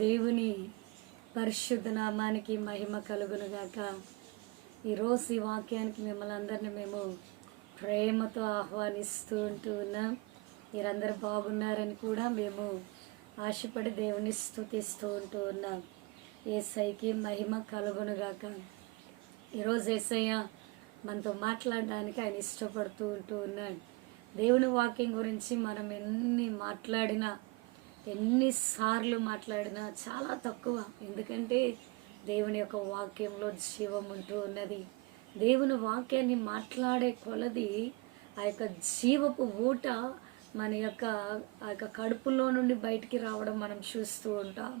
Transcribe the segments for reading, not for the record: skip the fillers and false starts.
దేవుని పరిశుద్ధ నామానికి మహిమ కలుగునుగాక. ఈరోజు ఈ వాక్యానికి మిమ్మల్ని అందరినీ మేము ప్రేమతో ఆహ్వానిస్తూ ఉన్నాం. మీరందరూ బాగున్నారని కూడా మేము ఆశపడి దేవుని స్తుతిస్తూ ఉన్నాం. యేసయ్యకి మహిమ కలుగునుగాక. ఈరోజు యేసయ్య మనతో మాట్లాడడానికి ఆయన ఇష్టపడుతూ ఉన్నాడు. దేవుని వాక్యం గురించి మనం ఎన్నిసార్లు మాట్లాడినా చాలా తక్కువ. ఎందుకంటే దేవుని యొక్క వాక్యంలో జీవం ఉంటూ ఉన్నది. దేవుని వాక్యాన్ని మాట్లాడే కొలది ఆ యొక్క జీవపు ఊట మన యొక్క ఆ యొక్క కడుపులో నుండి బయటికి రావడం మనం చూస్తూ ఉంటాం.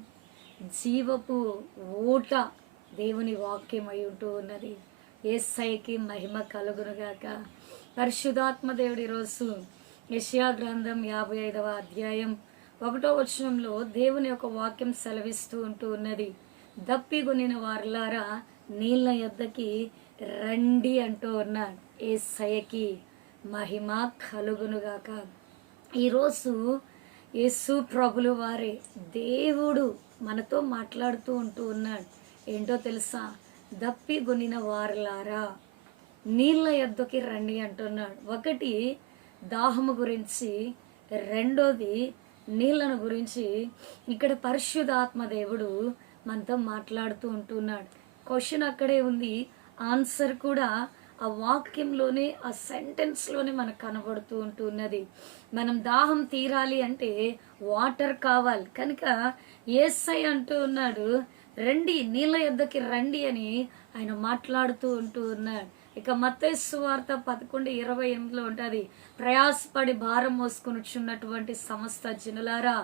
జీవపు ఊట దేవుని వాక్యం అయి ఉంటూ ఉన్నది. యేసయ్యకి మహిమ కలుగునుగాక. పరిశుద్ధాత్మ దేవుడు ఈరోజు యెషయా గ్రంథం 55వ అధ్యాయం 1వ వచనంలో దేవుని యొక్క వాక్యం సెలవిస్తూ ఉన్నది. దప్పిగొనిన వారులారా నీళ్ళ యొద్దకి రండి అంటూ ఉన్నాడు. యేసయ్యకి మహిమ కలుగునుగాక. ఈరోజు యేసు ప్రభులు వారే దేవుడు మనతో మాట్లాడుతూ ఉన్నాడు. ఏంటో తెలుసా? దప్పిగొనిన వారులారా నీళ్ళ యొద్దకి రండి అంటున్నాడు. ఒకటి దాహము గురించి, రెండోది నీళ్ళను గురించి ఇక్కడ పరిశుద్ధాత్మ దేవుడు మనతో మాట్లాడుతూ ఉంటున్నాడు. క్వశ్చన్ అక్కడే ఉంది, ఆన్సర్ కూడా ఆ వాక్యంలోనే, ఆ సెంటెన్స్లోనే మనకు కనబడుతూ ఉన్నది. మనం దాహం తీరాలి అంటే వాటర్ కావాలి. కనుక యేసయ్య అంటూ ఉన్నాడు, రండి నీళ్ళ యొద్దకి రండి అని ఆయన మాట్లాడుతూ ఉన్నాడు. ఇక మత్తయి సువార్త 11:28 ఉంటుంది, ప్రయాసపడి భారం మోసుకొనిచున్నటువంటి సమస్త జనులారా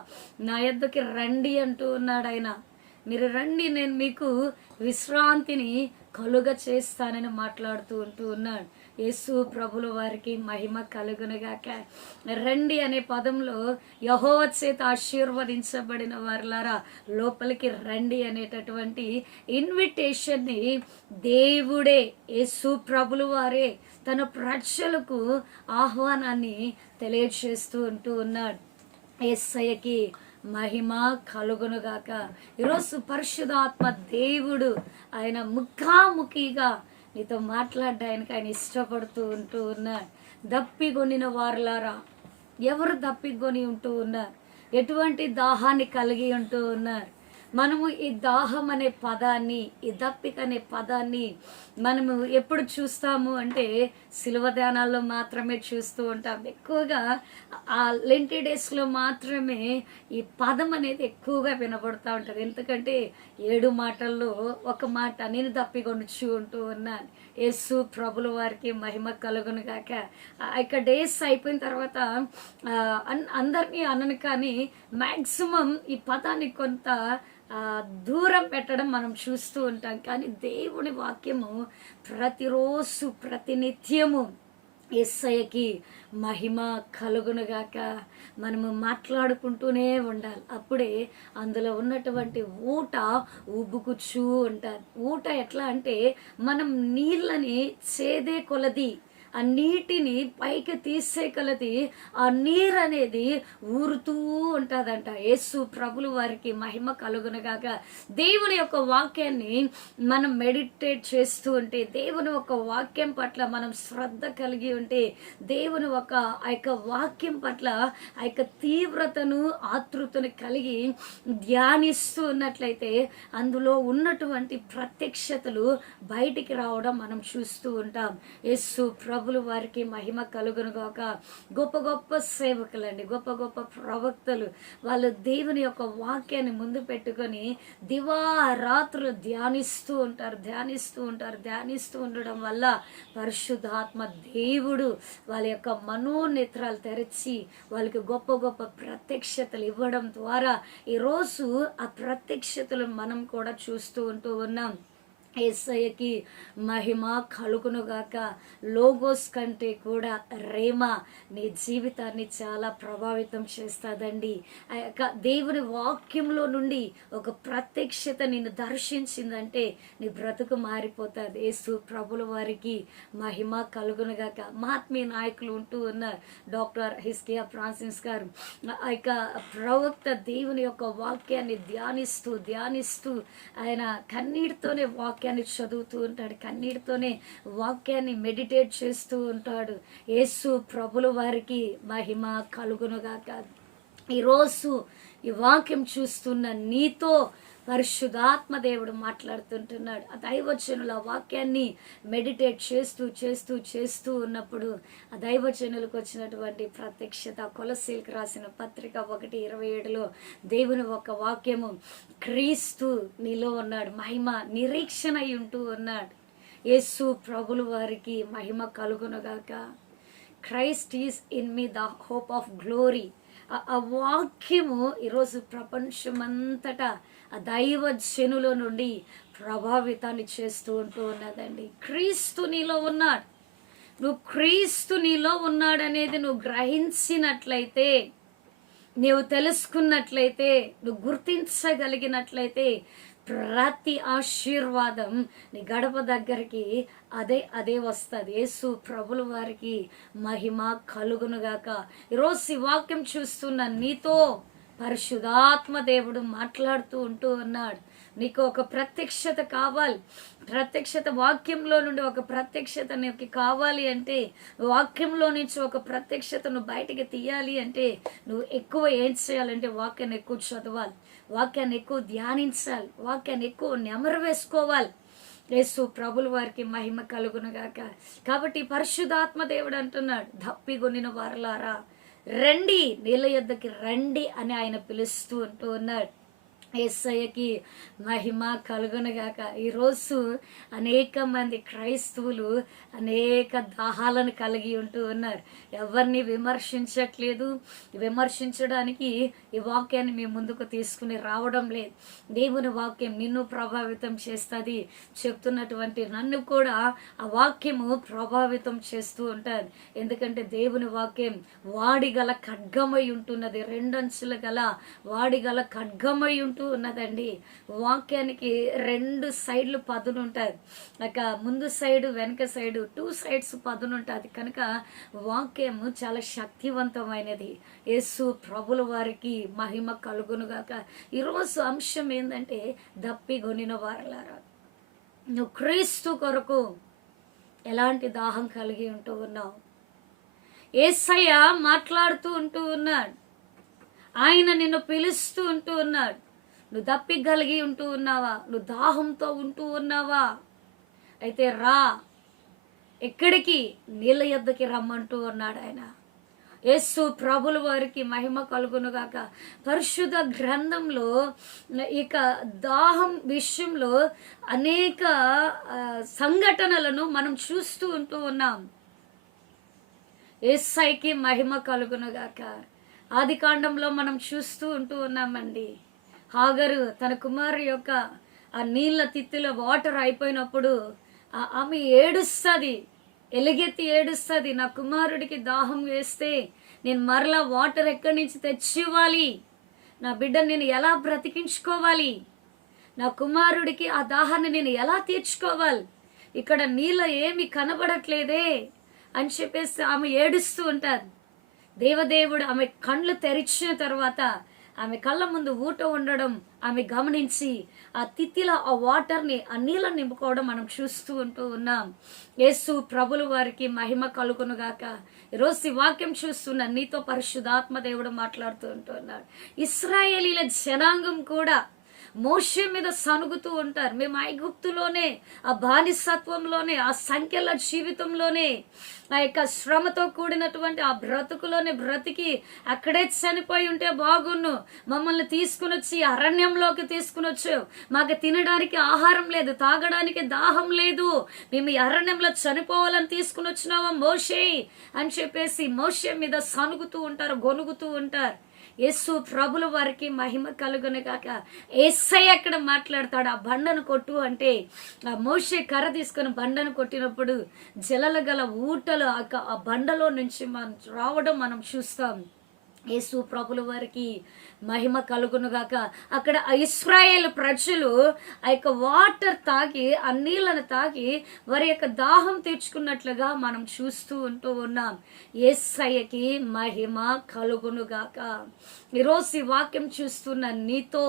నా యొద్దకి రండి అంటూ ఉన్నాడు ఆయన. మీరు రండి, నేను మీకు విశ్రాంతిని కలుగ చేస్తానని మాట్లాడుతూ ఉన్నాడు. యేసు ప్రభుల వారికి మహిమ కలుగునుగాక. రండి అనే పదంలో యెహోవా చేత ఆశీర్వదించబడిన వారులారా లోపలికి రండి అనేటటువంటి ఇన్విటేషన్ని దేవుడే, యేసు ప్రభుల వారే తన ప్రజలకు ఆహ్వానాన్ని తెలియజేస్తూ ఉన్నాడు. యేసయ్యకి మహిమ కలుగునుగాక. ఈరోజు పరిశుద్ధాత్మ దేవుడు ఆయన ముఖాముఖిగా నీతో మాట్లాడడానికి ఆయన ఇష్టపడుతూ ఉన్నాడు. దప్పిగొనిన వారులారా, ఎవరు దప్పిగొని ఉన్నారు? ఎటువంటి దాహాన్ని కలిగి ఉన్నారు? మనము ఈ దాహం అనే పదాన్ని, ఈ దప్పిక అనే పదాన్ని మనము ఎప్పుడు చూస్తాము అంటే శిలువ ధ్యానాల్లో మాత్రమే చూస్తూ ఉంటాం. ఎక్కువగా ఆ లెంటి డేస్లో మాత్రమే ఈ పదం అనేది ఎక్కువగా వినబడుతూ ఉంటుంది. ఎందుకంటే 7 మాటల్లో ఒక మాట, నేను దప్పికొనుచు ఉన్నాను. యేసు ప్రభుల వారికి మహిమ కలుగును గాక. ఇక డేస్ అయిపోయిన తర్వాత అందరినీ అనను, కానీ మ్యాక్సిమం ఈ పదాన్ని కొంత దూరం పెట్టడం మనం చూస్తూ ఉంటాం. కానీ దేవుని వాక్యము ప్రతిరోజు, ప్రతినిత్యము యేసయ్యకి మహిమ కలుగునుగాక మనము మాట్లాడుకుంటూనే ఉండాలి. అప్పుడే అందులో ఉన్నటువంటి ఊట ఉబ్బుకుచూ ఉంటారు. ఊట ఎట్లా అంటే మనం నీళ్ళని చేదే కొలది, ఆ నీటిని పైకి తీసే కొలది ఆ నీరు అనేది ఊరుతూ ఉంటుందంట. యేసు ప్రభుల వారికి మహిమ కలుగునుగాక. దేవుని యొక్క వాక్యాన్ని మనం మెడిటేట్ చేస్తూ ఉంటే, దేవుని ఒక వాక్యం పట్ల మనం శ్రద్ధ కలిగి ఉంటే, దేవుని ఆ యొక్క వాక్యం పట్ల ఆ యొక్క తీవ్రతను, ఆతృతను కలిగి ధ్యానిస్తూ ఉన్నట్లయితే అందులో ఉన్నటువంటి ప్రత్యక్షతలు బయటికి రావడం మనం చూస్తూ ఉంటాం. యేసు ప్రభులు వారికి మహిమ కలుగునుగాక. గొప్ప గొప్ప సేవకులండి, గొప్ప గొప్ప ప్రవక్తలు, వాళ్ళు దేవుని యొక్క వాక్యాన్ని ముందు పెట్టుకొని దివారాత్రులు ధ్యానిస్తూ ఉండడం వల్ల పరిశుద్ధాత్మ దేవుడు వాళ్ళ యొక్క మనోనేత్రాలు తెరిచి వాళ్ళకి గొప్ప గొప్ప ప్రత్యక్షతలు ఇవ్వడం ద్వారా ఈరోజు ఆ ప్రత్యక్షతలు మనం కూడా చూస్తూ ఉన్నాం. యేసయ్యకి మహిమ కలుగునుగాక. లోగోస్ కంటే కూడా రేమ నీ జీవితాన్ని చాలా ప్రభావితం చేస్తుందండి. ఆ యొక్క దేవుని వాక్యంలో నుండి ఒక ప్రత్యక్షత నిన్ను దర్శించిందంటే నీ బ్రతుకు మారిపోతుంది. యేసు ప్రభుల వారికి మహిమ కలుగునుగాక. మహాత్మీయ నాయకులు ఉంటూ ఉన్నారు. డాక్టర్ హిస్కియా ఫ్రాన్సిస్ గారు ఆ యొక్క ప్రవక్త దేవుని యొక్క వాక్యాన్ని ధ్యానిస్తూ ఆయన కన్నీటితోనే వాక్యాన్ని చదువుతూ ఉంటాడు, కన్నీటితోనే వాక్యాన్ని మెడిటేట్ చేస్తూ ఉంటాడు. యేసు ప్రభుల వారికి మహిమ కలుగునుగాక. ఈరోజు ఈ వాక్యం చూస్తున్న నీతో పరిశుద్ధాత్మ దేవుడు మాట్లాడుతుంటున్నాడు. ఆ దైవజనుల వాక్యాన్ని మెడిటేట్ చేస్తూ ఉన్నప్పుడు ఆ దైవజనులకు వచ్చినటువంటి ప్రత్యక్షత, కొలసీలకు రాసిన పత్రిక 1:27లో దేవుని ఒక వాక్యము, క్రీస్తు నీలో ఉన్నాడు, మహిమ నిరీక్షణ అయి ఉంటూ ఉన్నాడు. యేసు ప్రభుల వారికి మహిమ కలుగునుగాక. Christ is in me the hope of glory. ఆ వాక్యము ఈరోజు ప్రపంచమంతటా ఆ దైవజనుల నుండి ప్రభావితాన్ని చేస్తూ ఉన్నదండి. క్రీస్తు నీలో ఉన్నాడు. నువ్వు క్రీస్తు నీలో ఉన్నాడనేది నువ్వు గ్రహించినట్లయితే, నీవు తెలుసుకున్నట్లయితే, నువ్వు గుర్తించగలిగినట్లయితే ప్రతి ఆశీర్వాదం నీ గడప దగ్గరికి అదే వస్తుంది. యేసు ప్రభుల వారికి మహిమ కలుగునుగాక. ఈరోజు ఈ వాక్యం చూస్తున్న నీతో పరిశుద్ధాత్మ దేవుడు మాట్లాడుతూ ఉన్నాడు. నీకు ఒక ప్రత్యక్షత కావాలి, ప్రత్యక్షత వాక్యంలో నుండి ఒక ప్రత్యక్షత నీకు కావాలి అంటే, వాక్యంలో నుంచి ఒక ప్రత్యక్షతను బయటికి తీయాలి అంటే నువ్వు ఎక్కువ ఏం చేయాలంటే వాక్యాన్ని ఎక్కువ చదవాలి, వాక్యాన్ని ఎక్కువ ధ్యానించాలి, వాక్యాన్ని ఎక్కువ నెమరు వేసుకోవాలి. యేసు ప్రభుల వారికి మహిమ కలుగునుగాక. కాబట్టి పరిశుద్ధాత్మ దేవుడు అంటున్నాడు, దప్పిగొనిన వారలారా రండి, నీళ్ళ యొద్దకి రండి అని ఆయన పిలుస్తూ ఉన్నాడు. యేసయ్యకి మహిమ కలుగునుగాక. ఈరోజు అనేక మంది క్రైస్తవులు అనేక దాహాలను కలిగి ఉన్నారు. ఎవరిని విమర్శించట్లేదు, విమర్శించడానికి ఈ వాక్యాన్ని మీ ముందుకు తీసుకుని రావడం లేదు. దేవుని వాక్యం నిన్ను ప్రభావితం చేస్తుంది చెప్తున్నటువంటి నన్ను కూడా ఆ వాక్యము ప్రభావితం చేస్తూ ఉంటాను. ఎందుకంటే దేవుని వాక్యం వాడిగల ఖడ్గమై ఉంటున్నది, రెండంచుల గల వాడిగల ఖడ్గమై ఉన్నదండి. వాక్యానికి 2 సైడ్లు పదును ఉంటుంది, ఇక ముందు సైడు వెనక సైడు 2 సైడ్స్ పదును ఉంటుంది. కనుక వాక్యము చాలా శక్తివంతమైనది. యేసు ప్రభుల వారికి మహిమ కలుగునుగాక. ఈరోజు అంశం ఏంటంటే దప్పిగొనిన వారలారా, నువ్వు క్రీస్తు కొరకు ఎలాంటి దాహం కలిగి ఉన్నావు? యేసయ్య మాట్లాడుతూ ఉన్నాడు, ఆయన నిన్ను పిలుస్తూ ఉన్నాడు. నువ్వు దప్పిగలిగి ఉన్నావా? నువ్వు దాహంతో ఉన్నావా? అయితే రా. ఎక్కడికి? నీళ్ళ యొద్దకి రమ్మంటూ ఉన్నాడు ఆయన. యేసు ప్రభుల వారికి మహిమ కలుగునుగాక. పరిశుద్ధ గ్రంథంలో ఇక దాహం విషయంలో అనేక సంఘటనలను మనం చూస్తూ ఉన్నాం. యేసయ్యకి మహిమ కలుగునుగాక. ఆది కాండంలో మనం చూస్తూ ఉన్నామండి. హాగరు తన కుమారు యొక్క ఆ నీళ్ళ తిత్తిలో వాటర్ అయిపోయినప్పుడు ఆమె ఏడుస్తుంది, ఎలుగెత్తి ఏడుస్తుంది, నా కుమారుడికి దాహం వేస్తే నేను మరలా వాటర్ ఎక్కడి నుంచి తెచ్చివ్వాలి? నా బిడ్డను నేను ఎలా బ్రతికించుకోవాలి? నా కుమారుడికి ఆ దాహాన్ని నేను ఎలా తీర్చుకోవాలి? ఇక్కడ నీళ్ళ ఏమి కనబడట్లేదే అని చెప్పేసి ఆమె ఏడుస్తూ ఉంటారు. దేవదేవుడు ఆమె కళ్ళు తెరిచిన తర్వాత ఆమె కళ్ళ ముందు ఊట ఉండడం ఆమె గమనించి ఆ తిత్తిలో ఆ వాటర్ని, ఆ నీళ్ళని నింపుకోవడం మనం చూస్తూ ఉన్నాం. యేసు ప్రభుల వారికి మహిమ కలుగునుగాక. ఈరోజు ఈ వాక్యం చూస్తున్న నీతో పరిశుద్ధాత్మ దేవుడు మాట్లాడుతూ ఉన్నాడు. ఇశ్రాయేలీల జనాంగం కూడా మోషే మీద సనుగుతూ ఉంటారు. మేము ఐగుప్తులోనే, ఆ బానిసత్వంలోనే, ఆ సంఖ్యల జీవితంలోనే, ఆ యొక్క శ్రమతో కూడినటువంటి ఆ బ్రతుకులోనే బ్రతికి అక్కడే చనిపోయి ఉంటే బాగున్ను. మమ్మల్ని తీసుకుని వచ్చి అరణ్యంలోకి తీసుకుని వచ్చావు, మాకు తినడానికి ఆహారం లేదు, తాగడానికి దాహం లేదు, మేము ఈ అరణ్యంలో చనిపోవాలని తీసుకుని వచ్చినావా మోషే అని చెప్పేసి మోషే మీద సనుగుతూ ఉంటారు, గొనుగుతూ ఉంటారు. యేసు ప్రభుల వారికి మహిమ కలుగును గాక. యేసయ్య అక్కడ మాట్లాడతాడు, ఆ బండను కొట్టు అంటే ఆ మోషే కర్ర తీసుకొని బండను కొట్టినప్పుడు జలలు గల ఊటలు ఆ బండలో నుంచి మనం రావడం మనం చూస్తాం. యేసు ప్రభుల వారికి మహిమ కలుగునుగాక. అక్కడ ఇశ్రాయేలు ప్రజలు ఆ యొక్క వాటర్ తాగి, ఆ నీళ్ళను తాగి వారి యొక్క దాహం తీర్చుకున్నట్లుగా మనం చూస్తూ ఉంటూ ఉన్నాం. యేసయ్యకి మహిమ కలుగునుగాక. ఈరోజు ఈ వాక్యం చూస్తున్న నీతో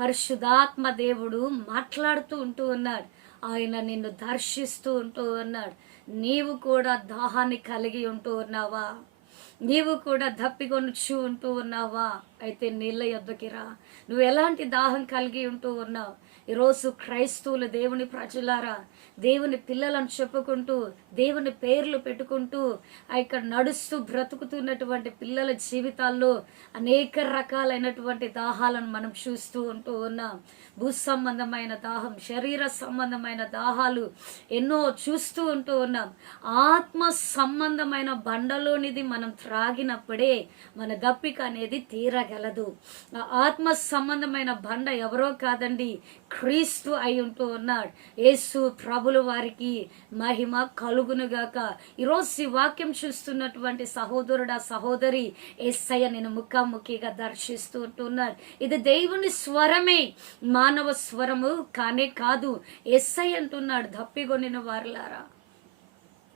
పరిశుద్ధాత్మ దేవుడు మాట్లాడుతూ ఉంటూ ఉన్నాడు. ఆయన నిన్ను దర్శిస్తూ ఉంటూ ఉన్నాడు. నీవు కూడా దాహాన్ని కలిగి ఉంటూ ఉన్నావా? నీవు కూడా దప్పికొనుచు ఉంటూ ఉన్నావా? అయితే నీళ్ళ యొద్దకి రా. నువ్వు ఎలాంటి దాహం కలిగి ఉంటూ ఉన్నావు? ఈరోజు క్రైస్తవులు, దేవుని ప్రజలారా, దేవుని పిల్లలను చెప్పుకుంటూ దేవుని పేర్లు పెట్టుకుంటూ ఇక్కడ నడుస్తూ బ్రతుకుతున్నటువంటి పిల్లల జీవితాల్లో అనేక రకాలైనటువంటి దాహాలను మనం చూస్తూ ఉంటూ ఉన్నాం. భూ సంబంధమైన దాహం, శరీర సంబంధమైన దాహాలు ఎన్నో చూస్తూ ఉంటూ ఉన్నాం. ఆత్మ సంబంధమైన బండలోనిది మనం త్రాగినప్పుడే మన దప్పిక అనేది తీరగలదు. ఆత్మ సంబంధమైన బండ ఎవరో కాదండి, క్రీస్తు అయి ఉంటూ ఉన్నాడు. యేసు ప్రభుల వారికి మహిమ కలుగునుగాక. ఈరోజు ఈ వాక్యం చూస్తున్నటువంటి సహోదరుడా, సహోదరి, యేసయ్య నేను ముఖాముఖిగా దర్శిస్తూ ఉంటున్నాడు. ఇది దేవుని స్వరమే, మానవ స్వరము కానే కాదు. యేసయ్య అంటున్నాడు, దప్పిగొనిన వారులారా,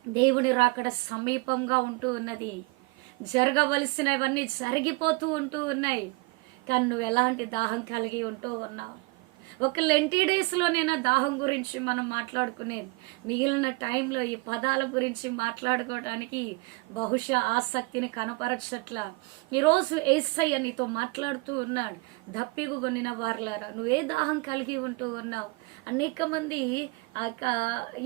దేవుని రాకడ సమీపంగా ఉంటూ ఉన్నది. జరగవలసినవన్నీ జరిగిపోతూ ఉంటూ ఉన్నాయి. కానీ నువ్వు ఎలాంటి దాహం కలిగి ఉంటూ ఉన్నావు? ఒక లెంటీ డేస్లోనైనా దాహం గురించి మనం మాట్లాడుకునేది. మిగిలిన టైంలో ఈ పదాల గురించి మాట్లాడుకోవడానికి బహుశా ఆసక్తిని కనపరచట్లా. ఈరోజు యేసయ్య నీతో మాట్లాడుతూ ఉన్నాడు. దప్పిగొనిన వారులారా, నువ్వే దాహం కలిగి ఉంటూ ఉన్నావు? అనేక మంది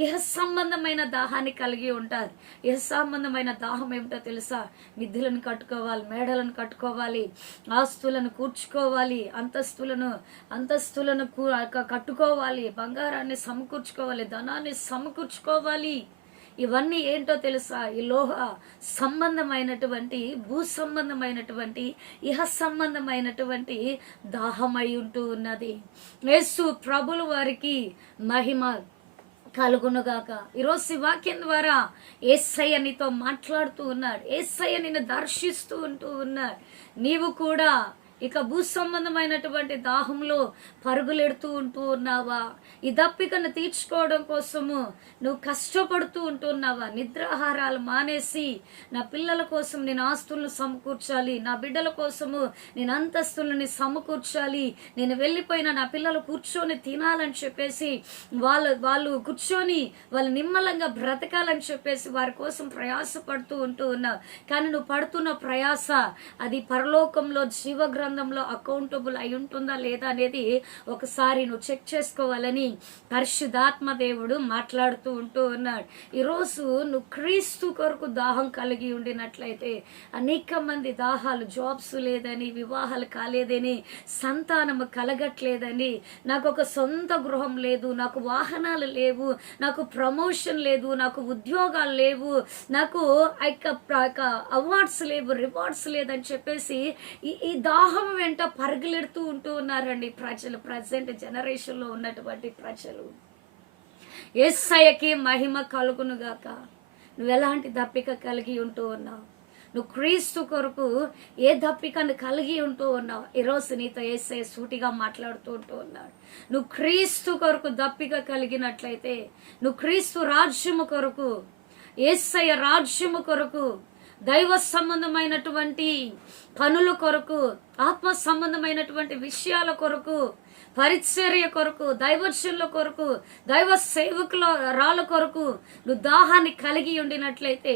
ఇహ సంబంధమైన దాహాన్ని కలిగి ఉంటారు. ఇహ సంబంధమైన దాహం ఏమిటో తెలుసా? మిద్దులను కట్టుకోవాలి, మేడలను కట్టుకోవాలి, ఆస్తులను కూర్చుకోవాలి, అంతస్తులను కట్టుకోవాలి, బంగారాన్ని సమకూర్చుకోవాలి, ధనాన్ని సమకూర్చుకోవాలి. ఇవన్నీ ఏంటో తెలుసా? ఈ లోహ సంబంధమైనటువంటి, భూ సంబంధమైనటువంటి, ఇహ సంబంధమైనటువంటి దాహమై ఉంటూ ఉన్నది. యేసు ప్రభుల వారికి మహిమ కలుగునుగాక. ఈరోజు ఈ వాక్యం ద్వారా యేసయ్య నీతో మాట్లాడుతూ ఉన్నాడు. యేసయ్య నిన్ను దర్శిస్తూ ఉంటూ ఉన్నాడు. నీవు కూడా ఇక భూ సంబంధమైనటువంటి దాహంలో పరుగులెడుతూ ఉంటూ ఉన్నావా? ఈ దప్పికను తీర్చుకోవడం కోసము నువ్వు కష్టపడుతూ ఉంటున్నావా? నిద్రాహారాలు మానేసి, నా పిల్లల కోసం నేను ఆస్తులను సమకూర్చాలి, నా బిడ్డల కోసము నేను అంతస్తులని సమకూర్చాలి, నేను వెళ్ళిపోయిన నా పిల్లలు కూర్చొని తినాలని చెప్పేసి వాళ్ళు కూర్చొని వాళ్ళు నిమ్మలంగా బ్రతకాలని చెప్పేసి వారి కోసం ప్రయాసపడుతూ ఉంటూ ఉన్నావు. కానీ నువ్వు పడుతున్న ప్రయాస అది పరలోకంలో జీవగ్రంథంలో అకౌంటబుల్ అయి ఉంటుందా లేదా అనేది ఒకసారి నువ్వు చెక్ చేసుకోవాలని పరిశుద్ధాత్మ దేవుడు మాట్లాడుతూ ఉంటూ ఉన్నాడు. ఈరోజు నువ్వు క్రీస్తు కొరకు దాహం కలిగి ఉండినట్లయితే, అనేక మంది దాహాలు, జాబ్స్ లేదని, వివాహాలు కాలేదని, సంతానము కలగట్లేదని, నాకు ఒక సొంత గృహం లేదు, నాకు వాహనాలు లేవు, నాకు ప్రమోషన్ లేదు, నాకు ఉద్యోగాలు లేవు, నాకు అవార్డ్స్ లేవు, రివార్డ్స్ లేదని చెప్పేసి ఈ దాహం వెంట పరుగులెడుతూ ఉంటూ ఉన్నారండి ప్రజలు, ప్రజెంట్ జనరేషన్లో ఉన్నటువంటి ప్రజలు. యేసయ్యకి మహిమ కలుగునుగాక. నువ్వు ఎలాంటి దప్పిక కలిగి ఉంటూ ఉన్నావు? నువ్వు క్రీస్తు కొరకు ఏ దప్పికను కలిగి ఉంటూ ఉన్నావు? ఈరోజు నీతో యేసయ్య సూటిగా మాట్లాడుతూ ఉంటూ ఉన్నాడు. నువ్వు క్రీస్తు కొరకు దప్పిక కలిగినట్లయితే, నువ్వు క్రీస్తు రాజ్యము కొరకు, యేసయ్య రాజ్యము కొరకు, దైవ సంబంధమైనటువంటి పనుల కొరకు, ఆత్మ సంబంధమైనటువంటి విషయాల కొరకు, పరిచర్య కొరకు, దైవజనుల కొరకు, దైవ సేవకుల రాళ్ళ కొరకు నువ్వు దాహాన్ని కలిగి ఉండినట్లయితే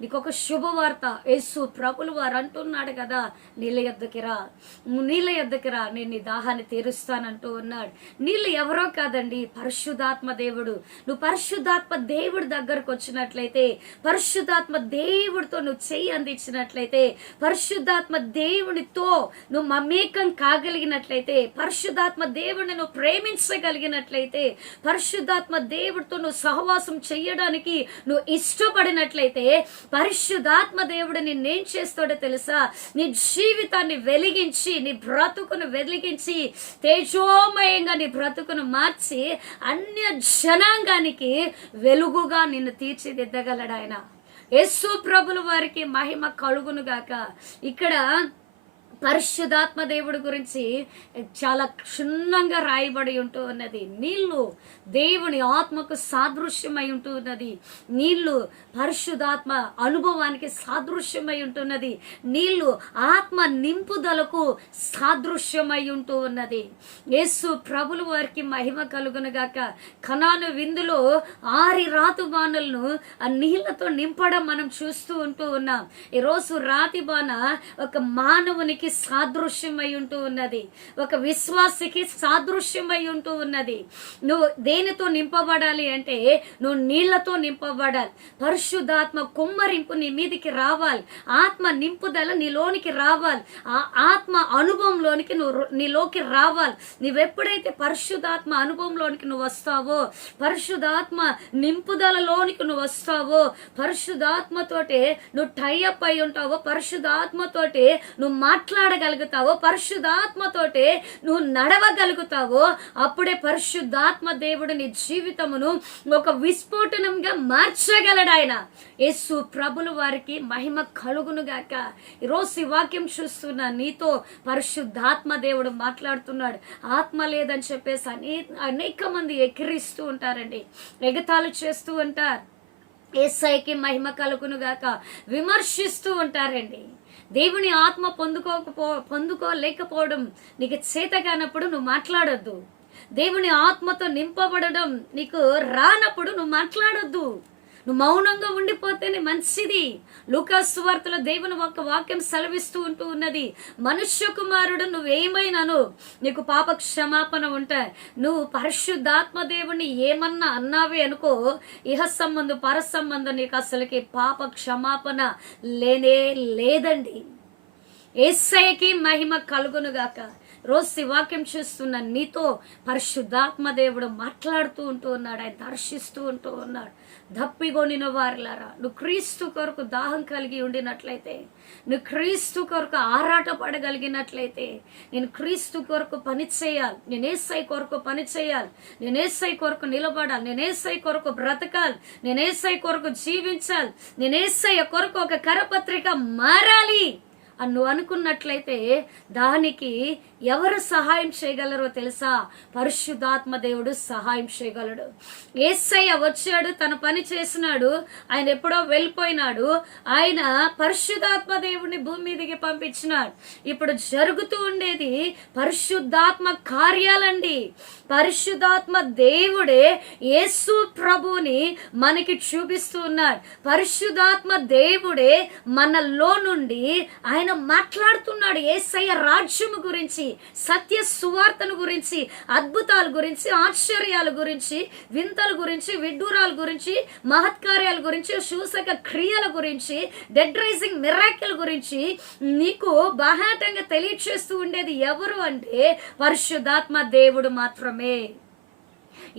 నీకు ఒక శుభవార్త. యేసు ప్రభులు వారు అంటున్నాడు కదా, నీళ్ళ యొద్దకి రా, నేను నీ దాహాన్ని తీరుస్తానంటూ ఉన్నాడు. నీళ్ళు ఎవరో కాదండి, పరిశుద్ధాత్మ దేవుడు. నువ్వు పరిశుద్ధాత్మ దేవుడి దగ్గరకు వచ్చినట్లయితే, పరిశుద్ధాత్మ దేవుడితో నువ్వు చెయ్యి అందించినట్లయితే, పరిశుద్ధాత్మ దేవుడితో నువ్వు మమేకం కాగలిగినట్లయితే, పరిశుద్ధాత్మ దేవుడిని నువ్వు ప్రేమించగలిగినట్లయితే, పరిశుద్ధాత్మ దేవుడితో నువ్వు సహవాసం చెయ్యడానికి నువ్వు ఇష్టపడినట్లయితే, పరిశుద్ధాత్మ దేవుడు నిన్నేం చేస్తాడో తెలుసా? నీ జీవితాన్ని వెలిగించి, నీ బ్రతుకును వెలిగించి, తేజోమయంగా నీ బ్రతుకును మార్చి అన్య జనాంగానికి వెలుగుగా నిన్ను తీర్చిదిద్దగలడు ఆయన. యేసు ప్రభుల వారికి మహిమ కలుగును గాక. ఇక్కడ పరిశుద్ధాత్మ దేవుడి గురించి చాలా క్షుణ్ణంగా రాయబడి ఉంటూ ఉన్నది. నీళ్లు దేవుని ఆత్మకు సాదృశ్యమై ఉంటూ ఉన్నది. నీళ్లు పరిశుద్ధాత్మ అనుభవానికి సాదృశ్యమై ఉంటున్నది. నీళ్లు ఆత్మ నింపుదలకు సాదృశ్యమై ఉంటూ ఉన్నది. యేసు ప్రభుల వారికి మహిమ కలుగునుగాక. కనాను విందులో 6 రాతిబాణలను ఆ నీళ్లతో నింపడం మనం చూస్తూ ఉంటూ ఉన్నాం. ఈరోజు రాతిబాణ ఒక మానవునికి సాదృశ్యమై ఉంటూ ఉన్నది, ఒక విశ్వాసికి సాదృశ్యమై ఉంటూ ఉన్నది. నువ్వు దేనితో నింపబడాలి అంటే నువ్వు నీళ్లతో నింపబడాలి. పరిశుద్ధాత్మ కుమ్మరింపు నీ మీదికి రావాలి. ఆత్మ నింపుదల నీలోనికి రావాలి. ఆ ఆత్మ అనుభవంలోనికి నీలోకి రావాలి. నువ్వెప్పుడైతే పరిశుద్ధాత్మ అనుభవంలోనికి నువ్వు వస్తావో, పరిశుద్ధాత్మ నింపుదలలోనికి నువ్వు వస్తావో, పరిశుద్ధాత్మతోటే నువ్వు టైఅప్ అయి ఉంటావో, పరిశుద్ధాత్మతోటే నువ్వు మాట్లాడగలుగుతావో, పరిశుద్ధాత్మతోటే నువ్వు నడవగలుగుతావో, అప్పుడే పరిశుద్ధాత్మ దేవుడు నీ జీవితమును ఒక విస్ఫోటనంగా మార్చగలడు ఆయన. యేసు ప్రభుల వారికి మహిమ కలుగునుగాక. ఈరోజు ఈ వాక్యం చూస్తున్నా నీతో పరిశుద్ధాత్మ దేవుడు మాట్లాడుతున్నాడు. ఆత్మ లేదని చెప్పేసి అనేక మంది ఎక్కిరిస్తూ ఉంటారండి, ఎగతాళి చేస్తూ ఉంటారు. యేసయ్యకి మహిమ కలుగునుగాక. విమర్శిస్తూ ఉంటారండి. దేవుని ఆత్మ పొందుకోలేకపోవడం నీకు చేత కానప్పుడు నువ్వు మాట్లాడొద్దు. దేవుని ఆత్మతో నింపబడడం నీకు రానప్పుడు నువ్వు మాట్లాడొద్దు. నువ్వు మౌనంగా ఉండిపోతేనే మంచిది. లూకా సువార్తలో దేవుని ఒక వాక్యం సెలవిస్తూ ఉంటూ ఉన్నది, మనుష్య కుమారుడు నువ్వేమైనాను నీకు పాప క్షమాపణ ఉంటాయి. నువ్వు పరిశుద్ధాత్మ దేవుని ఏమన్నా అన్నావే అనుకో, ఇహ సంబంధం పర సంబంధం నీకు అసలుకి పాప క్షమాపణ లేనే లేదండి. యేసయ్యకి మహిమ కలుగునుగాక. రోజు వాక్యం చూస్తున్న నీతో పరిశుద్ధాత్మ దేవుడు మాట్లాడుతూ ఉంటూ ఉన్నాడు. ఆయన దర్శిస్తూ ఉంటూ ఉన్నాడు. దప్పిగొనిన వారిలారా, నువ్వు క్రీస్తు కొరకు దాహం కలిగి ఉండినట్లయితే, నువ్వు క్రీస్తు కొరకు ఆరాట పడగలిగినట్లయితే, నేను క్రీస్తు కొరకు పని చేయాలి, నేను యేసయ్య కొరకు పని చేయాలి, నేను యేసయ్య కొరకు నిలబడాలి, నేను యేసయ్య కొరకు బ్రతకాలి, నేను యేసయ్య కొరకు జీవించాలి, నేను యేసయ్య కొరకు ఒక కరపత్రిక మారాలి అని నువ్వు అనుకున్నట్లయితే, దానికి ఎవరు సహాయం చేయగలరో తెలుసా? పరిశుద్ధాత్మ దేవుడు సహాయం చేయగలడు. యేసయ్య వచ్చాడు, తన పని చేసినాడు, ఆయన ఎప్పుడో వెళ్ళిపోయినాడు. ఆయన పరిశుద్ధాత్మ దేవుడిని భూమి మీదకి పంపించినాడు. ఇప్పుడు జరుగుతూ ఉండేది పరిశుద్ధాత్మ కార్యాలండి. పరిశుద్ధాత్మ దేవుడే యేసు ప్రభుని మనకి చూపిస్తూ ఉన్నాడు. పరిశుద్ధాత్మ దేవుడే మనలో నుండి ఆయన మాట్లాడుతున్నాడు. యేసయ్య రాజ్యము గురించి, సత్య సువార్తను గురించి, అద్భుతాల గురించి, ఆశ్చర్యాల గురించి, వింతల గురించి, విడ్డూరాల గురించి, మహత్కార్యాల గురించి, సూచక క్రియల గురించి, డెడ్ రైజింగ్ మిరాకిల్ గురించి నీకు బాహాటంగా తెలియచేస్తూ ఉండేది ఎవరు అంటే పరిశుద్ధాత్మ దేవుడు మాత్రమే.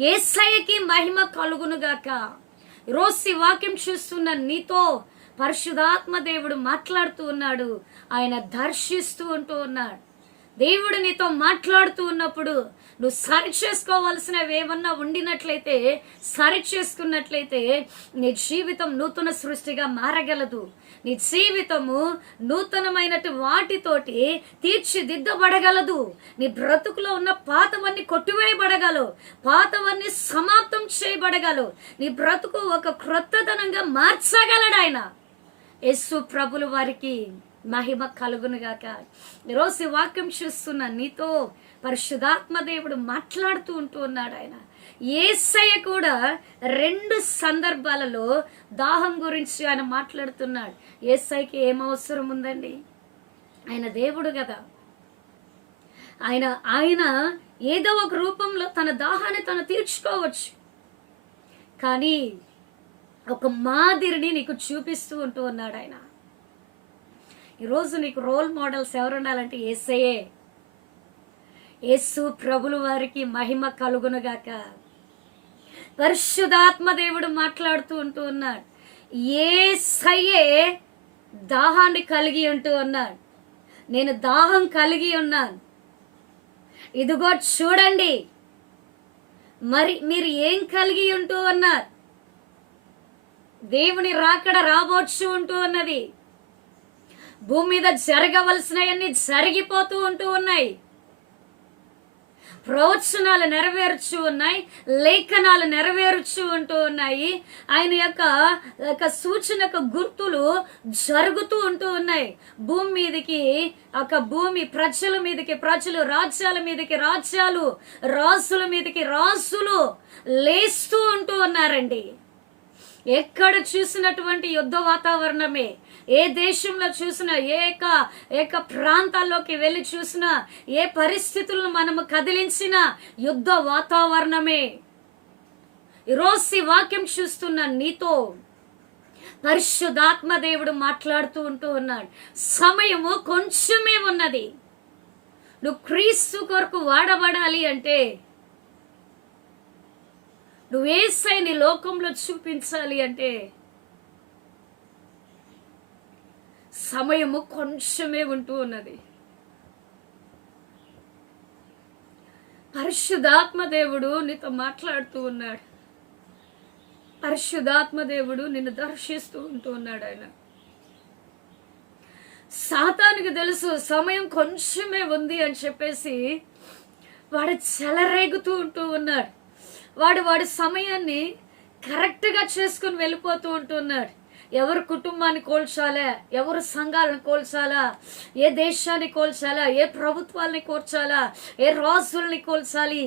యేసయ్యకి మహిమ కలుగునుగాక. ఈరోజు ఈ వాక్యం చూస్తున్న నీతో పరిశుద్ధాత్మ దేవుడు మాట్లాడుతూ ఉన్నాడు. ఆయన దర్శిస్తూ ఉంటూ ఉన్నాడు. దేవుడు నీతో మాట్లాడుతూ ఉన్నప్పుడు నువ్వు సరి చేసుకోవాల్సినవి ఏమన్నా ఉండినట్లయితే, సరి చేసుకున్నట్లయితే నీ జీవితం నూతన సృష్టిగా మారగలదు. నీ జీవితము నూతనమైనటు వాటితోటి తీర్చిదిద్దబడగలదు. నీ బ్రతుకులో ఉన్న పాతవన్నీ కొట్టివేయబడగలవు, పాతవన్నీ సమాప్తం చేయబడగలవు. నీ బ్రతుకు ఒక క్రొత్తదనంగా మార్చగలడు ఆయన. యేసు ప్రభుల వారికి మహిమ కలుగునుగాక. ఈరోజు ఈ వాక్యం చూస్తున్న నీతో పరిశుద్ధాత్మ దేవుడు మాట్లాడుతూ ఉంటూ ఉన్నాడు. ఆయన యేసయ్య కూడా 2 సందర్భాలలో దాహం గురించి ఆయన మాట్లాడుతున్నాడు. యేసయ్యకి ఏం అవసరం ఉందండి? ఆయన దేవుడు కదా. ఆయన ఏదో ఒక రూపంలో తన దాహాన్ని తను తీర్చుకోవచ్చు. కానీ ఒక మాదిరిని నీకు చూపిస్తూ ఉంటూ ఉన్నాడు ఆయన. ఈరోజు నీకు రోల్ మోడల్స్ ఎవరు ఉండాలంటే యేసయ్యే. యేసు ప్రభుల వారికి మహిమ కలుగునుగాక. పరిశుద్ధాత్మ దేవుడు మాట్లాడుతూ ఉన్నాడు. యేసయ్యే దాహాన్ని కలిగి ఉన్నాడు. నేను దాహం కలిగి ఉన్నాను, ఇదిగో చూడండి. మరి మీరు ఏం కలిగి ఉన్నారు? దేవుని రాకడ రాబోచ్చు ఉన్నది. భూమి మీద జరగవలసినవన్నీ జరిగిపోతూ ఉన్నాయి. ప్రవచనాలు నెరవేర్చు ఉన్నాయి, లేఖనాలు నెరవేర్చు ఉన్నాయి. ఆయన యొక్క సూచనకు గుర్తులు జరుగుతూ ఉన్నాయి. భూమి మీదకి భూమి, ప్రజల మీదకి ప్రజలు, రాజ్యాల మీదకి రాజ్యాలు, రాజుల మీదకి రాజులు లేస్తూ ఉన్నారండి. ఎక్కడ చూసినటువంటి యుద్ధ వాతావరణమే. ఏ దేశంలో చూసినా, ఏక ప్రాంతాల్లోకి వెళ్ళి చూసినా, ఏ పరిస్థితులను మనము కదిలించినా యుద్ధ వాతావరణమే. ఈరోజు ఈ వాక్యం చూస్తున్న నీతో పరిశుద్ధాత్మ దేవుడు మాట్లాడుతూ ఉన్నాడు. సమయము కొంచెమే ఉన్నది. నువ్వు క్రీస్తు కొరకు వాడబడాలి అంటే, నువ్వు యేసయ్యని లోకంలో చూపించాలి అంటే సమయము కొంచెమే ఉన్నది. పరిశుద్ధాత్మ దేవుడు నీతో మాట్లాడుతూ ఉన్నాడు. పరిశుద్ధాత్మ దేవుడు నిన్ను దర్శిస్తూ ఉన్నాడు. ఆయన సాతానుకి తెలుసు సమయం కొంచెమే ఉంది అని చెప్పేసి వాడు చెలరేగుతూ ఉన్నాడు. వాడి సమయాన్ని కరెక్ట్గా చేసుకుని వెళ్ళిపోతూ ఉన్నాడు. ఎవరు కుటుంబాన్ని కోల్చాలా, ఎవరు సంఘాలను కోల్చాలా, ఏ దేశాన్ని కోల్చాలా, ఏ ప్రభుత్వాలని కోల్చాలా, ఏ రాజుల్ని కోల్చాలి,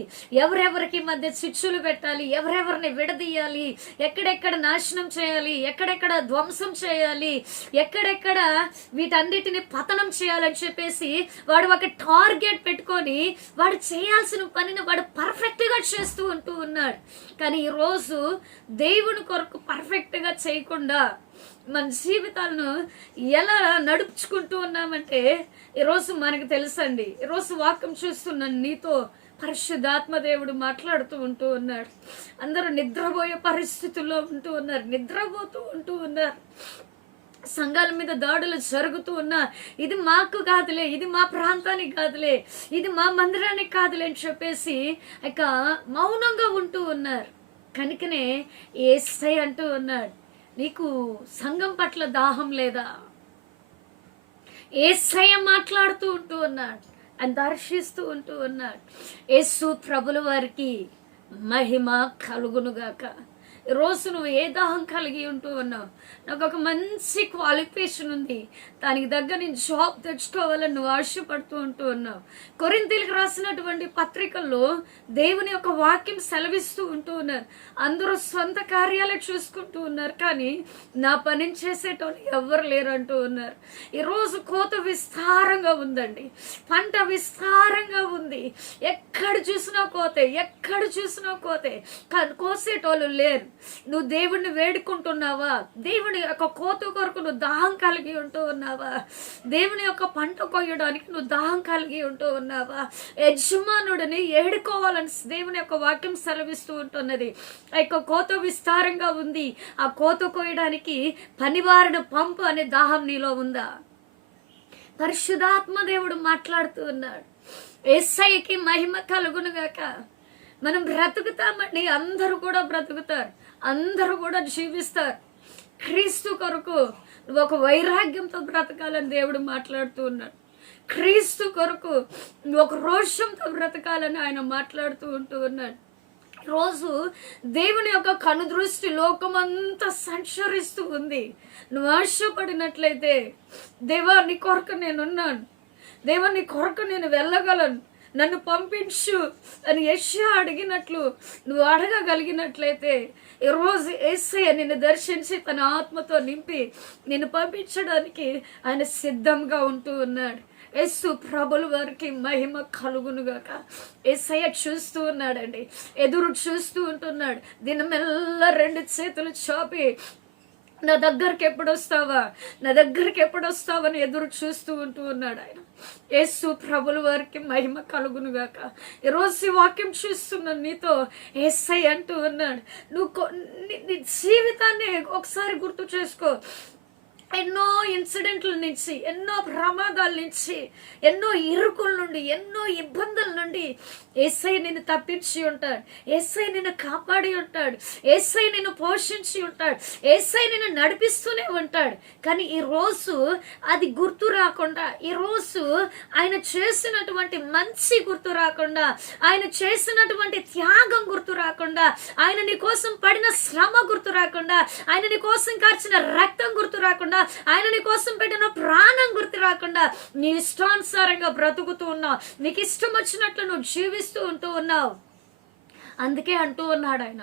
ఎవరెవరికి మధ్య చిచ్చులు పెట్టాలి, ఎవరెవరిని విడదీయాలి, ఎక్కడెక్కడ నాశనం చేయాలి, ఎక్కడెక్కడ ధ్వంసం చేయాలి, ఎక్కడెక్కడ వీటన్నిటిని పతనం చేయాలని చెప్పేసి వాడు ఒక టార్గెట్ పెట్టుకొని వాడు చేయాల్సిన పనిని వాడు పర్ఫెక్ట్గా చేస్తూ ఉన్నాడు. కానీ ఈరోజు దేవుని కొరకు పర్ఫెక్ట్గా చేయకుండా మన జీవితాలను ఎలా నడుపుచుకుంటూ ఉన్నామంటే ఈరోజు మనకు తెలుసండి. ఈరోజు వాక్యం చూస్తున్నాను నీతో పరిశుద్ధాత్మ దేవుడు మాట్లాడుతూ ఉన్నాడు. అందరూ నిద్రపోయే పరిస్థితుల్లో ఉన్నారు, నిద్రపోతూ ఉన్నారు. సంఘాల మీద దాడులు జరుగుతూ ఉన్నా, ఇది మాకు కాదులే, ఇది మా ప్రాంతానికి కాదులే, ఇది మా మందిరానికి కాదులే అని చెప్పేసి ఇక మౌనంగా ఉన్నారు. కనుకనే యేసయ్య అంటూ ఉన్నాడు, నీకు సంఘం పట్ల దాహం లేదా? యేసయ్య మాట్లాడుతూ ఉన్నాడు, అని దర్శిస్తూ ఉన్నాడు. యేసు ప్రభుల వారికి మహిమ కలుగునుగాక. ఈరోజు నువ్వు ఏ దాహం కలిగి ఉన్నావు? నాకు ఒక మంచి క్వాలిఫికేషన్ ఉంది, దానికి దగ్గర నేను జాబ్ తెచ్చుకోవాలని నువ్వు ఆశపడుతూ ఉన్నావు. కొరింథీయులకు రాసినటువంటి పత్రికల్లో దేవుని యొక్క వాక్యం సెలవిస్తూ ఉన్నారు. అందరూ సొంత కార్యాలే చూసుకుంటూ ఉన్నారు, కానీ నా పనిని చేసేటోళ్ళు ఎవరు లేరు అంటూ ఉన్నారు. ఈరోజు కోత విస్తారంగా ఉందండి, పంట విస్తారంగా ఉంది. ఎక్కడ చూసినా కోతే, ఎక్కడ చూసినా కోతే, కానీ కోసేటోళ్ళు లేరు. నువ్వు దేవుణ్ణి వేడుకుంటున్నావా? దేవుని యొక్క కోత కొరకు నువ్వు దాహం కలిగి ఉన్నావా? దేవుని యొక్క పంట కొయ్యడానికి నువ్వు దాహం కలిగి ఉన్నావా? యజమానుడిని ఏడుకోవాలని దేవుని యొక్క వాక్యం సెలవిస్తూ ఉంటున్నది. ఆ యొక్క కోత విస్తారంగా ఉంది, ఆ కోత కొయ్యడానికి పనివారిని పంపు అనే దాహం నీలో ఉందా? పరిశుద్ధాత్మ దేవుడు మాట్లాడుతూ ఉన్నాడు. యేసయ్యకి మహిమ కలుగునుగాక. మనం బ్రతుకుతామండి, అందరూ కూడా బ్రతుకుతారు, అందరూ కూడా జీవిస్తారు. క్రీస్తు కొరకు నువ్వు ఒక వైరాగ్యంతో బ్రతకాలని దేవుడు మాట్లాడుతూ ఉన్నాడు. క్రీస్తు కొరకు నువ్వు ఒక రోషంతో బ్రతకాలని ఆయన మాట్లాడుతూ ఉన్నాడు. రోజు దేవుని యొక్క కనుదృష్టి లోకమంతా సంచరిస్తూ ఉంది. నువ్వు ఆశపడినట్లయితే, దేవా నీ కొరకు నేనున్నాను, దేవా నీ కొరకు నేను వెళ్ళగలను, నన్ను పంపించు అని యెషయా అడిగినట్లు నువ్వు అడగగలిగినట్లయితే, ఈరోజు యేసయ్య నిన్ను దర్శించి తన ఆత్మతో నింపి నిన్ను పంపించడానికి ఆయన సిద్ధంగా ఉన్నాడు. యేసు ప్రభుల వారికి మహిమ కలుగునుగాక. యేసయ్య చూస్తూ ఉన్నాడండి, ఎదురు చూస్తూ ఉంటున్నాడు. దినమెల్లా రెండు చేతులు చాపి నా దగ్గరికి ఎప్పుడు వస్తావా, నా దగ్గరికి ఎప్పుడు వస్తావని ఎదురు చూస్తూ ఉన్నాడు ఆయన. యేసు ప్రభుల వారికి మహిమ కలుగును గాక. ఈరోజు ఈ వాక్యం చూస్తున్న నీతో యేసయ్య అంటూ ఉన్నాడు, నువ్వు నీ జీవితాన్ని ఒకసారి గుర్తు చేసుకో. ఎన్నో ఇన్సిడెంట్ల నుంచి, ఎన్నో ప్రమాదాల నుంచి, ఎన్నో ఇరుకుల నుండి, ఎన్నో ఇబ్బందుల నుండి యేసయ్య నిన్ను తప్పించి ఉంటాడు. యేసయ్య నిన్ను కాపాడి ఉంటాడు. యేసయ్య నిన్ను పోషించి ఉంటాడు. యేసయ్య నిన్ను నడిపిస్తూనే ఉంటాడు. కానీ ఈరోజు అది గుర్తు రాకుండా, ఈరోజు ఆయన చేసినటువంటి మంచి గుర్తు రాకుండా, ఆయన చేసినటువంటి త్యాగం గుర్తు రాకుండా, ఆయన నీ కోసం పడిన శ్రమ గుర్తు రాకుండా, ఆయన నీ కోసం కార్చిన రక్తం గుర్తు రాకుండా, ఆయన నీ కోసం పెట్టిన ప్రాణం గుర్తు రాకుండా నీ ఇష్టానుసారంగా బ్రతుకుతూ ఉన్నావు. నీకు ఇష్టం వచ్చినట్లు నువ్వు జీవిస్తూ ఉన్నావు. అందుకే అంటూ ఉన్నాడు ఆయన,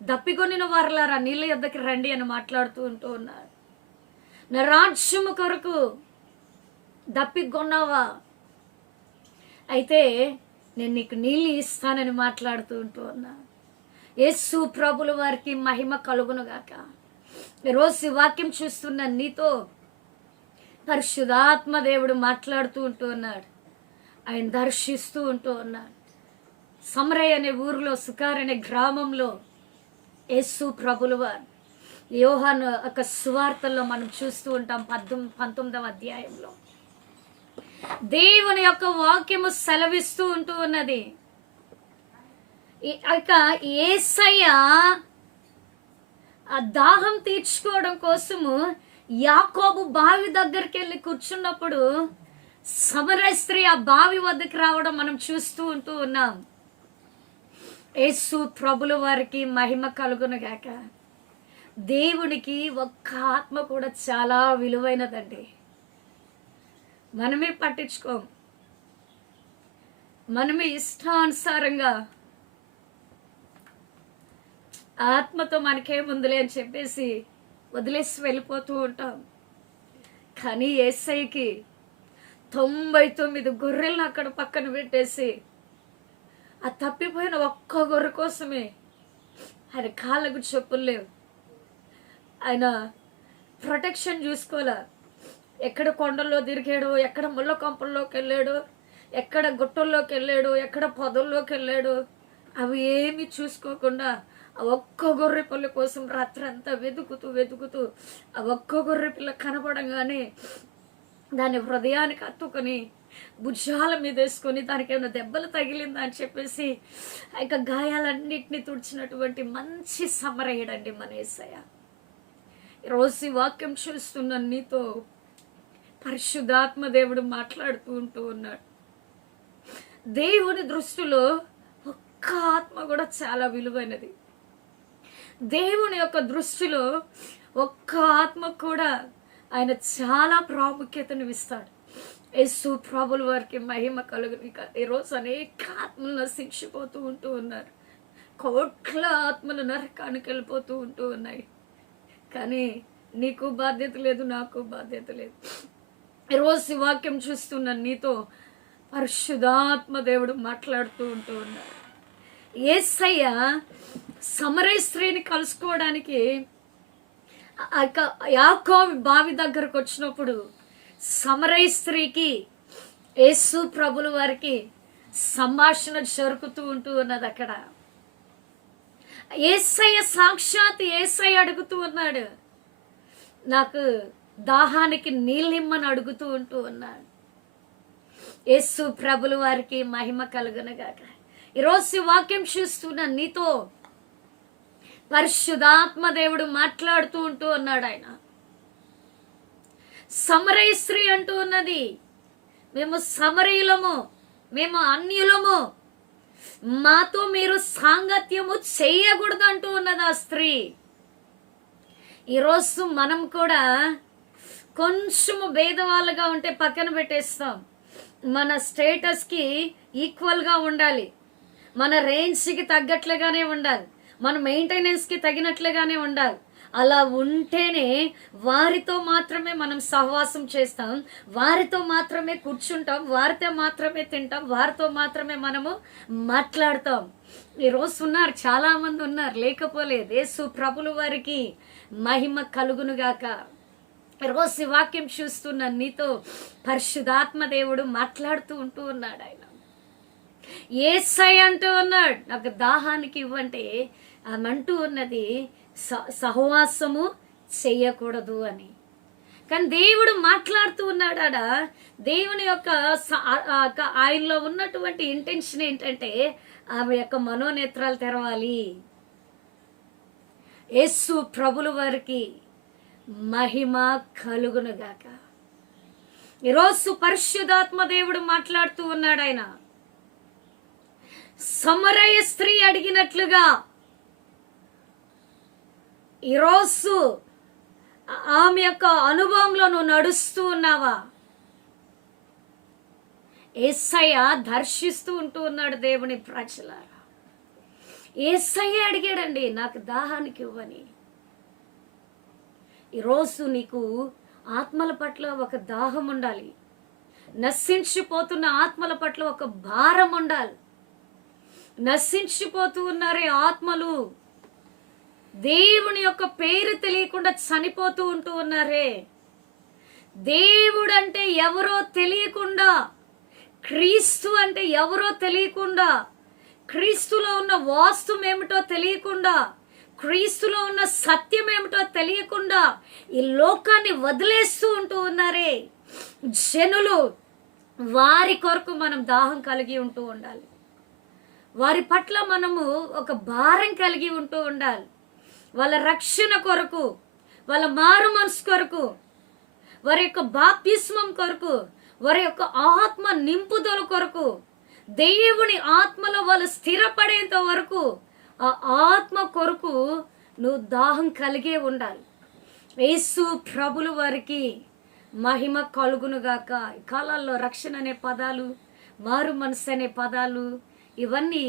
దప్పికొనిన వారలారా నీళ్ళ యొద్దకి రండి అని మాట్లాడుతూ ఉన్నాడు. నా రాజ్యము కొరకు దప్పికొన్నావా, అయితే నేను నీకు నీళ్ళు ఇస్తానని మాట్లాడుతూ ఉన్నా. యేసు ప్రభుల వారికి మహిమ కలుగును గాక. ఈరోజు వాక్యం చూస్తున్న నీతో పరిశుద్ధాత్మ దేవుడు మాట్లాడుతూ ఉన్నాడు. ఆయన దర్శిస్తూ ఉన్నాడు. సమరయ అనే ఊరిలో, సుకార్ అనే గ్రామంలో యేసు ప్రభుల వారు యోహాను ఒక సువార్తల్లో మనం చూస్తూ ఉంటాం. 19వ అధ్యాయంలో దేవుని యొక్క వాక్యము సెలవిస్తూ ఉన్నది. ఇక యేసయ్య ఆ దాహం తీర్చుకోవడం కోసము యాకోబు బావి దగ్గరికి వెళ్ళి కూర్చున్నప్పుడు సమరయ స్త్రీ ఆ బావి వద్దకు రావడం మనం చూస్తూ ఉన్నాం. యేసు ప్రభుల వారికి మహిమ కలుగును గాక. దేవునికి ఒక్క ఆత్మ కూడా చాలా విలువైనదండి. మనమే పట్టించుకోం. మనమే ఇష్టానుసారంగా ఆత్మతో మనకేముందులే అని చెప్పేసి వదిలేసి వెళ్ళిపోతూ ఉంటాం. కానీ యేసయ్యకి 99 గొర్రెలను అక్కడ పక్కన పెట్టేసి ఆ తప్పిపోయిన ఒక్క గొర్రె కోసమే ఆయన కాళ్ళకు చెప్పులు లేవు. ఆయన ప్రొటెక్షన్ చూసుకోలే. ఎక్కడ కొండల్లో తిరిగాడు, ఎక్కడ ముళ్ళ కొంపల్లోకి వెళ్ళాడు, ఎక్కడ గుట్టల్లోకి వెళ్ళాడు, ఎక్కడ పొదల్లోకి వెళ్ళాడు, అవి ఏమి చూసుకోకుండా ఆ ఒక్క గొర్రె పిల్ల కోసం రాత్రంతా వెతుకుతూ ఆ ఒక్క గొర్రె పిల్ల కనపడంగానే దాని హృదయానికి హత్తుకొని భుజాల మీద వేసుకొని దానికి ఏమైనా దెబ్బలు తగిలిందా అని చెప్పేసి ఆ యొక్క గాయాలన్నింటినీ తుడిచినటువంటి మంచి సమరయుడండి మన యేసయ్య. ఈరోజు ఈ వాక్యం చూస్తున్న నీతో పరిశుద్ధాత్మ దేవుడు మాట్లాడుతూ ఉన్నాడు. దేవుని దృష్టిలో ఒక్క ఆత్మ కూడా చాలా విలువైనది. దేవుని యొక్క దృష్టిలో ఒక్క ఆత్మ కూడా ఆయన చాలా ప్రాముఖ్యతను ఇస్తాడు. యేసు ప్రభుల వారికి మహిమ కలుగును. ఈరోజు అనేక ఆత్మలు నశించిపోతూ ఉన్నారు. కోట్ల ఆత్మలు నరకానికి వెళ్ళిపోతూ ఉన్నాయి. కానీ నీకు బాధ్యత లేదు, నాకు బాధ్యత లేదు. ఈరోజు ఈ వాక్యం చూస్తున్న నీతో పరిశుద్ధాత్మ దేవుడు మాట్లాడుతూ ఉన్నాడు. యేసయ్య సమరయ స్త్రీని కలుసుకోవడానికి యాకోబు బావి దగ్గరకు వచ్చినప్పుడు సమరయ స్త్రీకి యేసు ప్రభుల వారికి సంభాషణ జరుపుతూ ఉన్నది. అక్కడ యేసయ్య సాక్షాత్ యేసయ్య అడుగుతూ ఉన్నాడు, నాకు దాహానికి నీళ్ళిమ్మని అడుగుతూ ఉన్నాడు. యేసు ప్రభుల వారికి మహిమ కలుగునుగాక. ఈరోజు వాక్యం చూస్తున్న నీతో పరిశుద్ధాత్మ దేవుడు మాట్లాడుతూ ఉన్నాడు. ఆయన సమరయ స్త్రీ అంటూ ఉన్నది, మేము సమరయులము, మేము అన్యులము, మాతో మీరు సాంగత్యము చెయ్యకూడదు అంటూ ఉన్నది ఆ స్త్రీ. ఈరోజు మనం కూడా కొంచెము భేదవాళ్ళుగా ఉంటే పక్కన పెట్టేస్తాం. మన స్టేటస్కి ఈక్వల్గా ఉండాలి, మన రేంజ్కి తగ్గట్లుగానే ఉండాలి, మన మెయింటెనెన్స్కి తగినట్లుగానే ఉండాలి. అలా ఉంటేనే వారితో మాత్రమే మనం సహవాసం చేస్తాం, వారితో మాత్రమే కూర్చుంటాం, వారితో మాత్రమే తింటాం, వారితో మాత్రమే మనము మాట్లాడతాం. ఈరోజు ఉన్నారు, చాలా మంది ఉన్నారు, లేకపోలేదు. యేసు ప్రభుల వారికి మహిమ కలుగునుగాక. ఈరోజు ఈ వాక్యం చూస్తున్న నీతో పరిశుద్ధాత్మ దేవుడు మాట్లాడుతూ ఉంటూ ఉన్నాడు. ఆయన యేసయ్య అంటూ ఉన్నాడు, నాకు దాహానికి ఇవ్వంటే ఆమె అంటూ ఉన్నది సహవాసము చెయ్యకూడదు అని. కానీ దేవుడు మాట్లాడుతూ ఉన్నాడా, దేవుని యొక్క ఆయనలో ఉన్నటువంటి ఇంటెన్షన్ ఏంటంటే ఆమె యొక్క మనోనేత్రాలు తెరవాలి. యేసు ప్రభుల వారికి మహిమ కలుగునుగాక. ఈరోజు పరిశుద్ధాత్మ దేవుడు మాట్లాడుతూ ఉన్నాడు. ఆయన సమరయ స్త్రీ అడిగినట్లుగా ఈరోజు ఆమె యొక్క అనుభవంలో నువ్వు నడుస్తూ ఉన్నావా? యేసయ్య దర్శిస్తూ ఉంటూ ఉన్నాడు దేవుని ప్రజలారా. యేసయ్య అడిగాడండి, నాకు దాహానికి ఇవ్వని. ఈరోజు నీకు ఆత్మల పట్ల ఒక దాహం ఉండాలి, నశించిపోతున్న ఆత్మల పట్ల ఒక భారం ఉండాలి. నశించిపోతూ ఉన్నారే ఆత్మలు, దేవుని యొక్క పేరు తెలియకుండా చనిపోతూ ఉంటూ ఉన్నారే. దేవుడు అంటే ఎవరో తెలియకుండా, క్రీస్తు అంటే ఎవరో తెలియకుండా, క్రీస్తులో ఉన్న వాస్తవం ఏమిటో తెలియకుండా, క్రీస్తులో ఉన్న సత్యం ఏమిటో తెలియకుండా ఈ లోకాన్ని వదిలేస్తూ ఉంటూ ఉన్నారే జనులు. వారి కొరకు మనం దాహం కలిగి ఉంటూ ఉండాలి, వారి పట్ల మనము ఒక భారం కలిగి ఉంటూ ఉండాలి. వాళ్ళ రక్షణ కొరకు, వాళ్ళ మారు మనసు కొరకు, వారి యొక్క బాప్తిస్మం కొరకు, వారి యొక్క ఆత్మ నింపుదల కొరకు, దేవుని ఆత్మలో వాళ్ళు స్థిరపడేంత వరకు ఆ ఆత్మ కొరకు నువ్వు దాహం కలిగే ఉండాలి. యేసు ప్రభుల వారికి మహిమ కలుగునుగాక. ఈ కాలాల్లో రక్షణ అనే పదాలు, మారు మనసు అనే పదాలు, ఇవన్నీ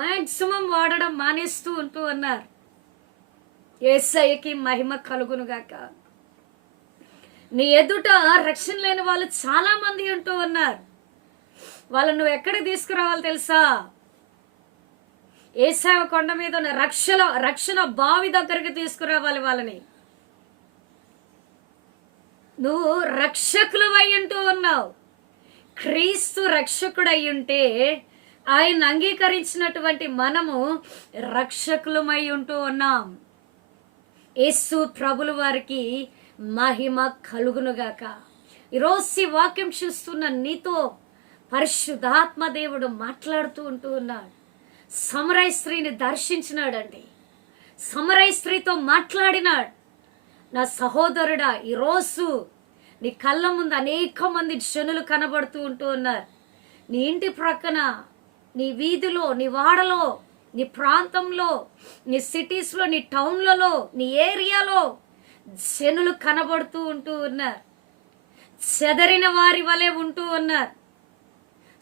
మ్యాక్సిమం వాడడం మానేస్తూ ఉంటూ ఉన్నారు. యేసయ్యకి మహిమ కలుగునుగాక. నీ ఎదుట రక్షణ లేని వాళ్ళు చాలా మంది ఉంటూ ఉన్నారు. వాళ్ళను నువ్వు ఎక్కడికి తీసుకురావాలి తెలుసా? యేసయ్య కొండ మీద ఉన్న రక్షణ బావి దగ్గరికి తీసుకురావాలి వాళ్ళని. నువ్వు రక్షకులు అయ్యుంటూ ఉన్నావు. క్రీస్తు రక్షకుడు అయ్యుంటే ఆయన అంగీకరించినటువంటి మనము రక్షకులమై ఉంటూ ఉన్నాం. యేసు ప్రభుల వారికి మహిమ కలుగునుగాక. ఈరోజు ఈ వాక్యం చూస్తున్న నీతో పరిశుద్ధాత్మ దేవుడు మాట్లాడుతూ ఉంటూ ఉన్నాడు. సమరయ స్త్రీని దర్శించినాడండి, సమరయ స్త్రీతో మాట్లాడినాడు. నా సహోదరుడా, ఈరోజు నీ కళ్ళ ముందు అనేక మంది జనులు కనబడుతూ ఉంటూ ఉన్నారు. నీ ఇంటి ప్రక్కన, నీ వీధిలో, నీ వాడలో, నీ ప్రాంతంలో, నీ సిటీస్లో, నీ టౌన్లలో, నీ ఏరియాలో జనులు కనబడుతూ ఉంటూ ఉన్నారు. చెదరిన వారి వలె ఉంటూ ఉన్నారు.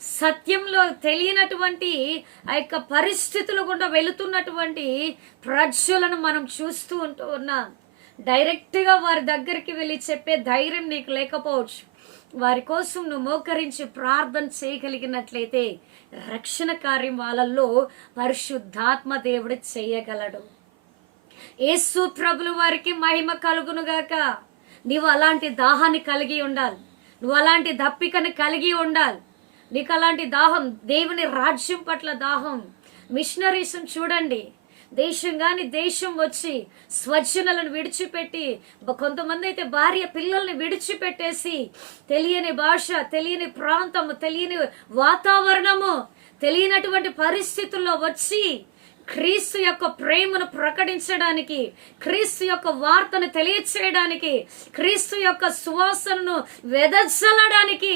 సత్యంలో తెలియనటువంటి ఆ యొక్క పరిస్థితులు గుండా వెళుతున్నటువంటి ప్రజలను మనం చూస్తూ ఉంటూ ఉన్నాం. డైరెక్ట్గా వారి దగ్గరికి వెళ్ళి చెప్పే ధైర్యం నీకు లేకపోవచ్చు. వారి కోసం నువ్వు మోకరించి ప్రార్థన చేయగలిగినట్లయితే రక్షణ కార్యం వాళ్ళల్లో పరిశుద్ధాత్మ దేవుడు చేయగలడు. యేసు ప్రభుల వారికి మహిమ కలుగునుగాక. నీవు అలాంటి దాహాన్ని కలిగి ఉండాలి, నువ్వు అలాంటి దప్పికని కలిగి ఉండాలి. నీకు అలాంటి దాహం, దేవుని రాజ్యం పట్ల దాహం. మిషనరీస్ చూడండి, దేశం కాని దేశం వచ్చి స్వజనులను విడిచిపెట్టి, కొంతమంది అయితే భార్య పిల్లల్ని విడిచిపెట్టేసి తెలియని భాష, తెలియని ప్రాంతము, తెలియని వాతావరణము, తెలియనటువంటి పరిస్థితుల్లో వచ్చి క్రీస్తు యొక్క ప్రేమను ప్రకటించడానికి, క్రీస్తు యొక్క వార్తను తెలియచేయడానికి, క్రీస్తు యొక్క సువాసనను వెదజల్లడానికి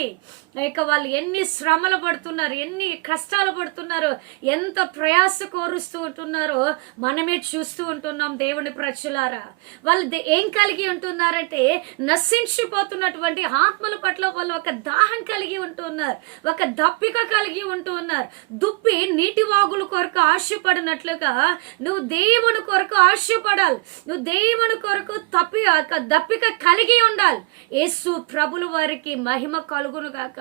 ఇక వాళ్ళు ఎన్ని శ్రమలు పడుతున్నారు, ఎన్ని కష్టాలు పడుతున్నారు, ఎంత ప్రయాస కోరుస్తూ ఉంటున్నారో మనమే చూస్తూ ఉంటున్నాం. దేవుని ప్రజలారా, వాళ్ళు ఏం కలిగి ఉంటున్నారంటే నశించిపోతున్నటువంటి ఆత్మల పట్ల వాళ్ళు ఒక దాహం కలిగి ఉంటున్నారు, ఒక దప్పిక కలిగి ఉంటున్నారు. దుప్పి నీటి వాగుల కొరకు ఆశపడినట్లుగా నువ్వు దేవుని కొరకు ఆశపడాలి, నువ్వు దేవుని కొరకు దప్పిక కలిగి ఉండాలి. యేసు ప్రభుల వారికి మహిమ కలుగును గాక.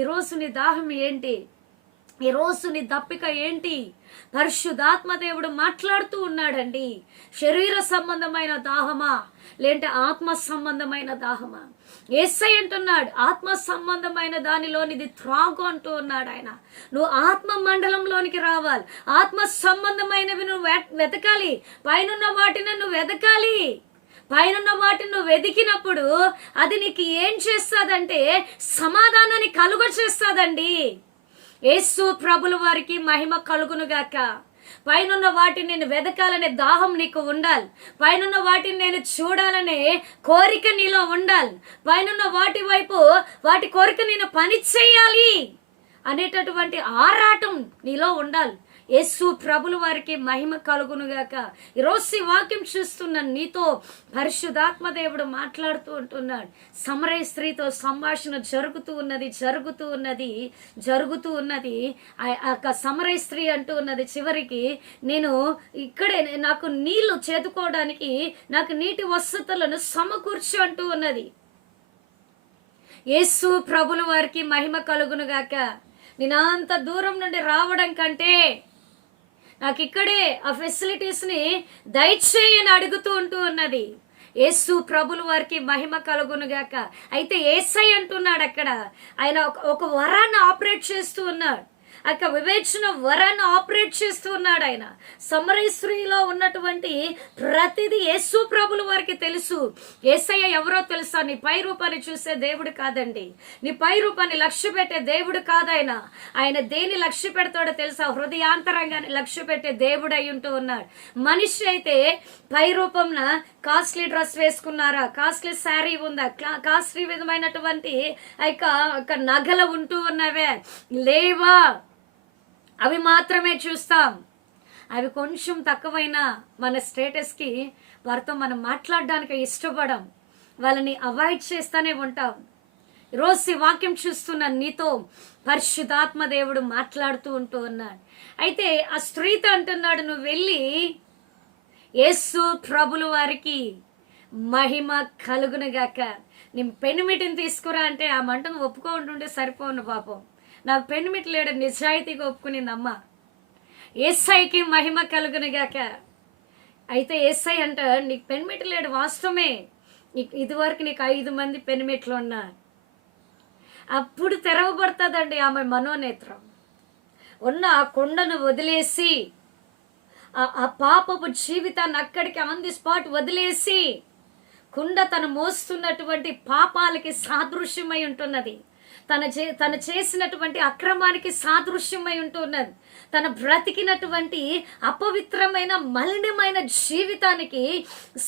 ఈరోజు నీ దాహం ఏంటి? ఈరోజు నీ దప్పిక ఏంటి? పరిశుద్ధాత్మ దేవుడు మాట్లాడుతూ ఉన్నాడండి. శరీర సంబంధమైన దాహమా, లేదంటే ఆత్మ సంబంధమైన దాహమా? యేసయ్య అంటున్నాడు, ఆత్మ సంబంధమైన దానిలోనిది త్రాగు అంటూ ఉన్నాడు ఆయన. నువ్వు ఆత్మ మండలంలోనికి రావాలి, ఆత్మ సంబంధమైనవి నువ్వు వెతకాలి, పైనున్న వాటిని నువ్వు వెతకాలి. పైనున్న వాటిని నువ్వు వెతికినప్పుడు అది నీకు ఏం చేస్తుందంటే సమాధానాన్ని కలుగ చేస్తుందండి. యేసు ప్రభుల వారికి మహిమ కలుగును గాక. పైనున్న వాటిని నేను వెతకాలనే దాహం నీకు ఉండాలి, పైనున్న వాటిని నేను చూడాలనే కోరిక నీలో ఉండాలి, పైనున్న వాటి వైపు వాటి కోరిక నేను పని చేయాలి అనేటటువంటి ఆరాటం నీలో ఉండాలి. యేసు ప్రభుల వారికి మహిమ కలుగునుగాక. ఈరోజు ఈ వాక్యం చూస్తున్న నీతో పరిశుద్ధాత్మ దేవుడు మాట్లాడుతూ ఉంటున్నాడు. సమరయ స్త్రీతో సంభాషణ జరుగుతూ ఉన్నది. ఆ సమరయ స్త్రీ అంటూ ఉన్నది, చివరికి నేను ఇక్కడే నాకు నీళ్లు చేదుకోవడానికి నాకు నీటి వసతులను సమకూర్చు అంటూ ఉన్నది. యేసు ప్రభుల వారికి మహిమ కలుగునుగాక. నేను అంత దూరం నుండి రావడం కంటే నాకు ఇక్కడే ఆ ఫెసిలిటీస్ని దయచేయని అడుగుతూ ఉంటూ ఉన్నది. యేసు ప్రభుల వారికి మహిమ కలుగునుగాక. అయితే యేసయ్య అంటున్నాడు అక్కడ, ఆయన ఒక వరాన్ని ఆపరేట్ చేస్తూ ఉన్నాడు, అక్కడ వివేచన వరాన్ని ఆపరేట్ చేస్తూ ఉన్నాడు ఆయన. సమరయ స్త్రీలో ఉన్నటువంటి ప్రతిదీ యేసు ప్రభుల వారికి తెలుసు. యేసయ్య ఎవరో తెలుసా? నీ పై రూపాన్ని చూసే దేవుడు కాదండి, నీ పై రూపాన్ని లక్ష్య పెట్టే దేవుడు కాదాయన. ఆయన దేని లక్ష్య పెడతాడో తెలుసా? హృదయాంతరంగాన్ని లక్ష్య పెట్టే దేవుడు అయి ఉంటూ ఉన్నాడు. మనిషి అయితే పై రూపంన కాస్ట్లీ డ్రెస్ వేసుకున్నారా, కాస్ట్లీ శారీ ఉందా, కాస్ట్లీ విధమైనటువంటి నగలు ఉంటూ ఉన్నవే లేవా, అవి మాత్రమే చూస్తాం. అవి కొంచెం తక్కువైనా మన స్టేటస్కి వారితో మనం మాట్లాడడానికి ఇష్టపడం, వాళ్ళని అవాయిడ్ చేస్తూనే ఉంటాం. ఈరోజు ఈ వాక్యం చూస్తున్న నీతో పరిశుద్ధాత్మ దేవుడు మాట్లాడుతూ ఉంటూ ఉన్నాడు. అయితే ఆ స్త్రీతో అంటున్నాడు, నువ్వు వెళ్ళి యేసు ప్రభుల వారికి మహిమ కలుగునుగాక, నేను పెనుమిటిని తీసుకురా అంటే ఆ మంటను ఒప్పుకుంటుంటే సరిపోను. పాపం నాకు పెనుమిటి లేడు, నిజాయితీగా ఒప్పుకునింది అమ్మ. యేసయ్యకి మహిమ కలుగునుగాక. అయితే యేసయ్య అంట, నీకు పెనుమిటి లేడు వాస్తవమే, ఇదివరకు నీకు 5 మంది పెనుమిట్లు ఉన్నారు. అప్పుడు తెరవబడుతుందండి ఆమె మనోనేత్రం. ఉన్న ఆ కొండను వదిలేసి, ఆ పాపపు జీవితాన్ని అక్కడికి ఆన్ ది స్పాట్ వదిలేసి, కుండ తను మోస్తున్నటువంటి పాపాలకి సాదృశ్యమై ఉంటున్నది, తను చేసినటువంటి అక్రమానికి సాదృశ్యమై ఉంటున్నది, తన బ్రతికినటువంటి అపవిత్రమైన మలినమైన జీవితానికి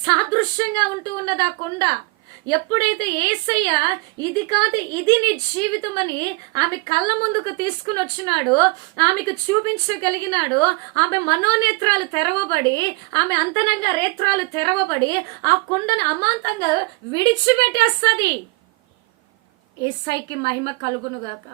సాదృశ్యంగా ఉంటూ ఉన్నది ఆ కొండ. ఎప్పుడైతే యేసయ్య ఇది కాదు ఇది నీ జీవితం అని ఆమె కళ్ళ ముందుకు తీసుకుని వచ్చినాడో, ఆమెకు చూపించగలిగినాడు, ఆమె మనోనేత్రాలు తెరవబడి, ఆమె అంతరంగ రేత్రాలు తెరవబడి ఆ కొండను అమాంతంగా విడిచిపెట్టేస్తుంది. యేసయ్యకి మహిమ కలుగునుగాక.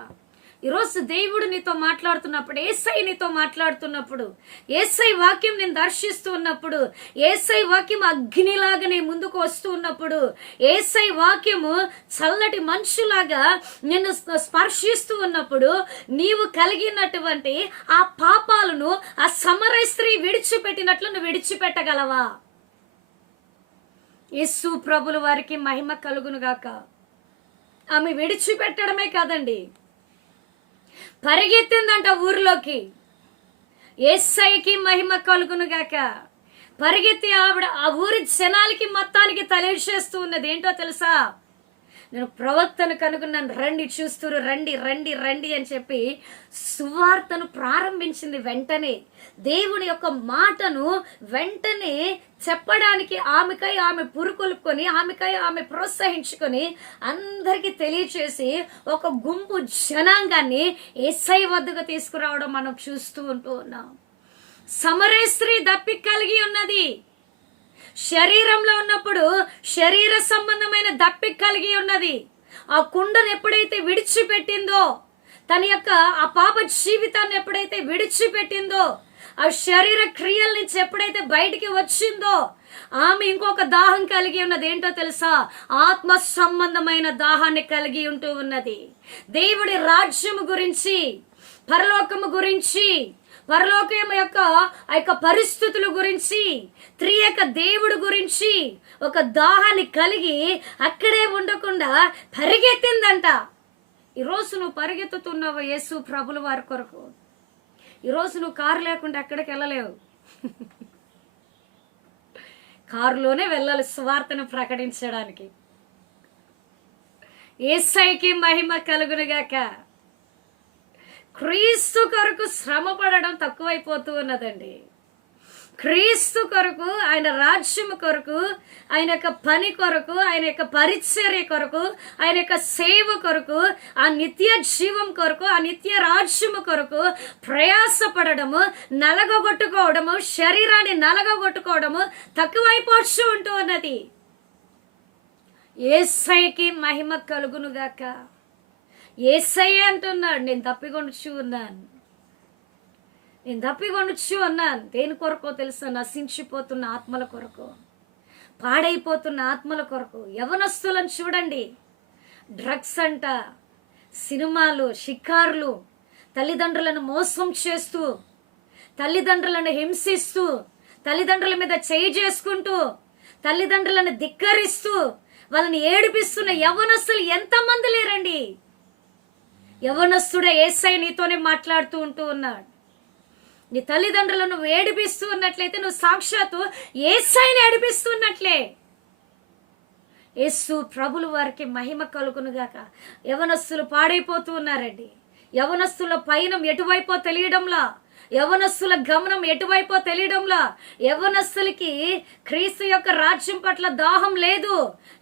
ఈరోజు దేవుడు నీతో మాట్లాడుతున్నప్పుడు, యేసయ్య నీతో మాట్లాడుతున్నప్పుడు, యేసయ్య వాక్యం నేను దర్శిస్తూ ఉన్నప్పుడు, యేసయ్య వాక్యం అగ్నిలాగా నీ ముందుకు వస్తూ ఉన్నప్పుడు, యేసయ్య వాక్యము చల్లటి మంచులాగా నిన్ను స్పర్శిస్తూ ఉన్నప్పుడు, నీవు కలిగినటువంటి ఆ పాపాలను ఆ సమరయ స్త్రీ విడిచిపెట్టినట్లు నువ్వు విడిచిపెట్టగలవా? యేసు ప్రభుల వారికి మహిమ కలుగునుగాక. ఆమె విడిచిపెట్టడమే కాదండి, పరిగెత్తిందంట ఊరిలోకి. యేసయ్యకి మహిమ కలుగునుగాక. పరిగెత్తి ఆవిడ ఆ ఊరి జనాలకి మొత్తానికి తెలియజేస్తూ ఉన్నది ఏంటో తెలుసా? నేను ప్రవక్తను కనుగొన్నాను, రండి చూస్తురు, రండి రండి రండి అని చెప్పి సువార్తను ప్రారంభించింది. వెంటనే దేవుని యొక్క మాటను వెంటనే చెప్పడానికి ఆమెకై ఆమె పురుకొల్పుకొని, ఆమెకై ఆమె ప్రోత్సహించుకొని అందరికీ తెలియచేసి ఒక గుంపు జనాంగాన్ని యేసయ్య వద్దకు తీసుకురావడం మనం చూస్తూ ఉన్నాం. సమరయ స్త్రీ దప్పిక కలిగి ఉన్నది. శరీరంలో ఉన్నప్పుడు శరీర సంబంధమైన దప్పిక కలిగి ఉన్నది. ఆ కుండను ఎప్పుడైతే విడిచిపెట్టిందో, తన యొక్క ఆ పాప జీవితాన్ని ఎప్పుడైతే విడిచిపెట్టిందో, ఆ శరీర క్రియల నుంచి ఎప్పుడైతే బయటికి వచ్చిందో, ఆమె ఇంకొక దాహం కలిగి ఉన్నది. ఏంటో తెలుసా? ఆత్మ సంబంధమైన దాహాన్ని కలిగి ఉంటూ ఉన్నది. దేవుడి రాజ్యము గురించి, పరలోకము గురించి, పరలోకం యొక్క ఆ యొక్క పరిస్థితుల గురించి, త్రియక దేవుడు గురించి ఒక దాహాన్ని కలిగి అక్కడే ఉండకుండా పరిగెత్తిందంట. ఈరోజు నువ్వు పరిగెత్తుతున్నావు యేసు ప్రభుల వారి కొరకు. ఈరోజు నువ్వు కారు లేకుండా ఎక్కడికి వెళ్ళలేవు. కారులోనే వెళ్ళాలి సువార్తను ప్రకటించడానికి. యేసయ్యకి మహిమ కలుగునుగాక. క్రీస్తు కొరకు శ్రమ పడడం తక్కువైపోతూ ఉన్నదండి. క్రీస్తు కొరకు, ఆయన రాజ్యం కొరకు, ఆయన యొక్క పని కొరకు, ఆయన యొక్క పరిచర్య కొరకు, ఆయన యొక్క సేవ కొరకు, ఆ నిత్య జీవం కొరకు, ఆ నిత్య రాజ్యము కొరకు ప్రయాసపడము, నలగొట్టుకోవడము, శరీరాన్ని నలగొట్టుకోవడము తక్కువైపోతూ ఉంటూ ఉన్నది. యేసయ్యకి మహిమ కలుగునుగాక. యేసయ్య అంటున్నాడు, నేను తప్పికొనుచు ఉన్నాను, నేను తప్పికొనుచు ఉన్నాను. దేని కొరకో తెలుసా? నశించిపోతున్న ఆత్మల కొరకు, పాడైపోతున్న ఆత్మల కొరకు. యవనస్తులను చూడండి, డ్రగ్స్ అంట, సినిమాలు, షికార్లు, తల్లిదండ్రులను మోసం చేస్తూ, తల్లిదండ్రులను హింసిస్తూ, తల్లిదండ్రుల మీద చేయి చేసుకుంటూ, తల్లిదండ్రులను ధిక్కరిస్తూ, వాళ్ళని ఏడిపిస్తున్న యవనస్తులు ఎంతమంది లేరండి? యవనస్తుడే యేసయ్య నీతోనే మాట్లాడుతూ ఉంటూ ఉన్నాడు. నీ తల్లిదండ్రులను నువ్వు ఏడిపిస్తూ ఉన్నట్లయితే నువ్వు సాక్షాత్తు యేసయ్యని ఏడిపిస్తున్నట్లే. యేసు ప్రభులు వారికి మహిమ కలుగునుగాక. యవనస్తులు పాడైపోతూ ఉన్నారండి. యవనస్తుల పయనం ఎటువైపో తెలియడంలా, యవనస్తుల గమనం ఎటువైపో తెలియడంలా. యవనస్తులకి క్రీస్తు యొక్క రాజ్యం పట్ల దాహం లేదు.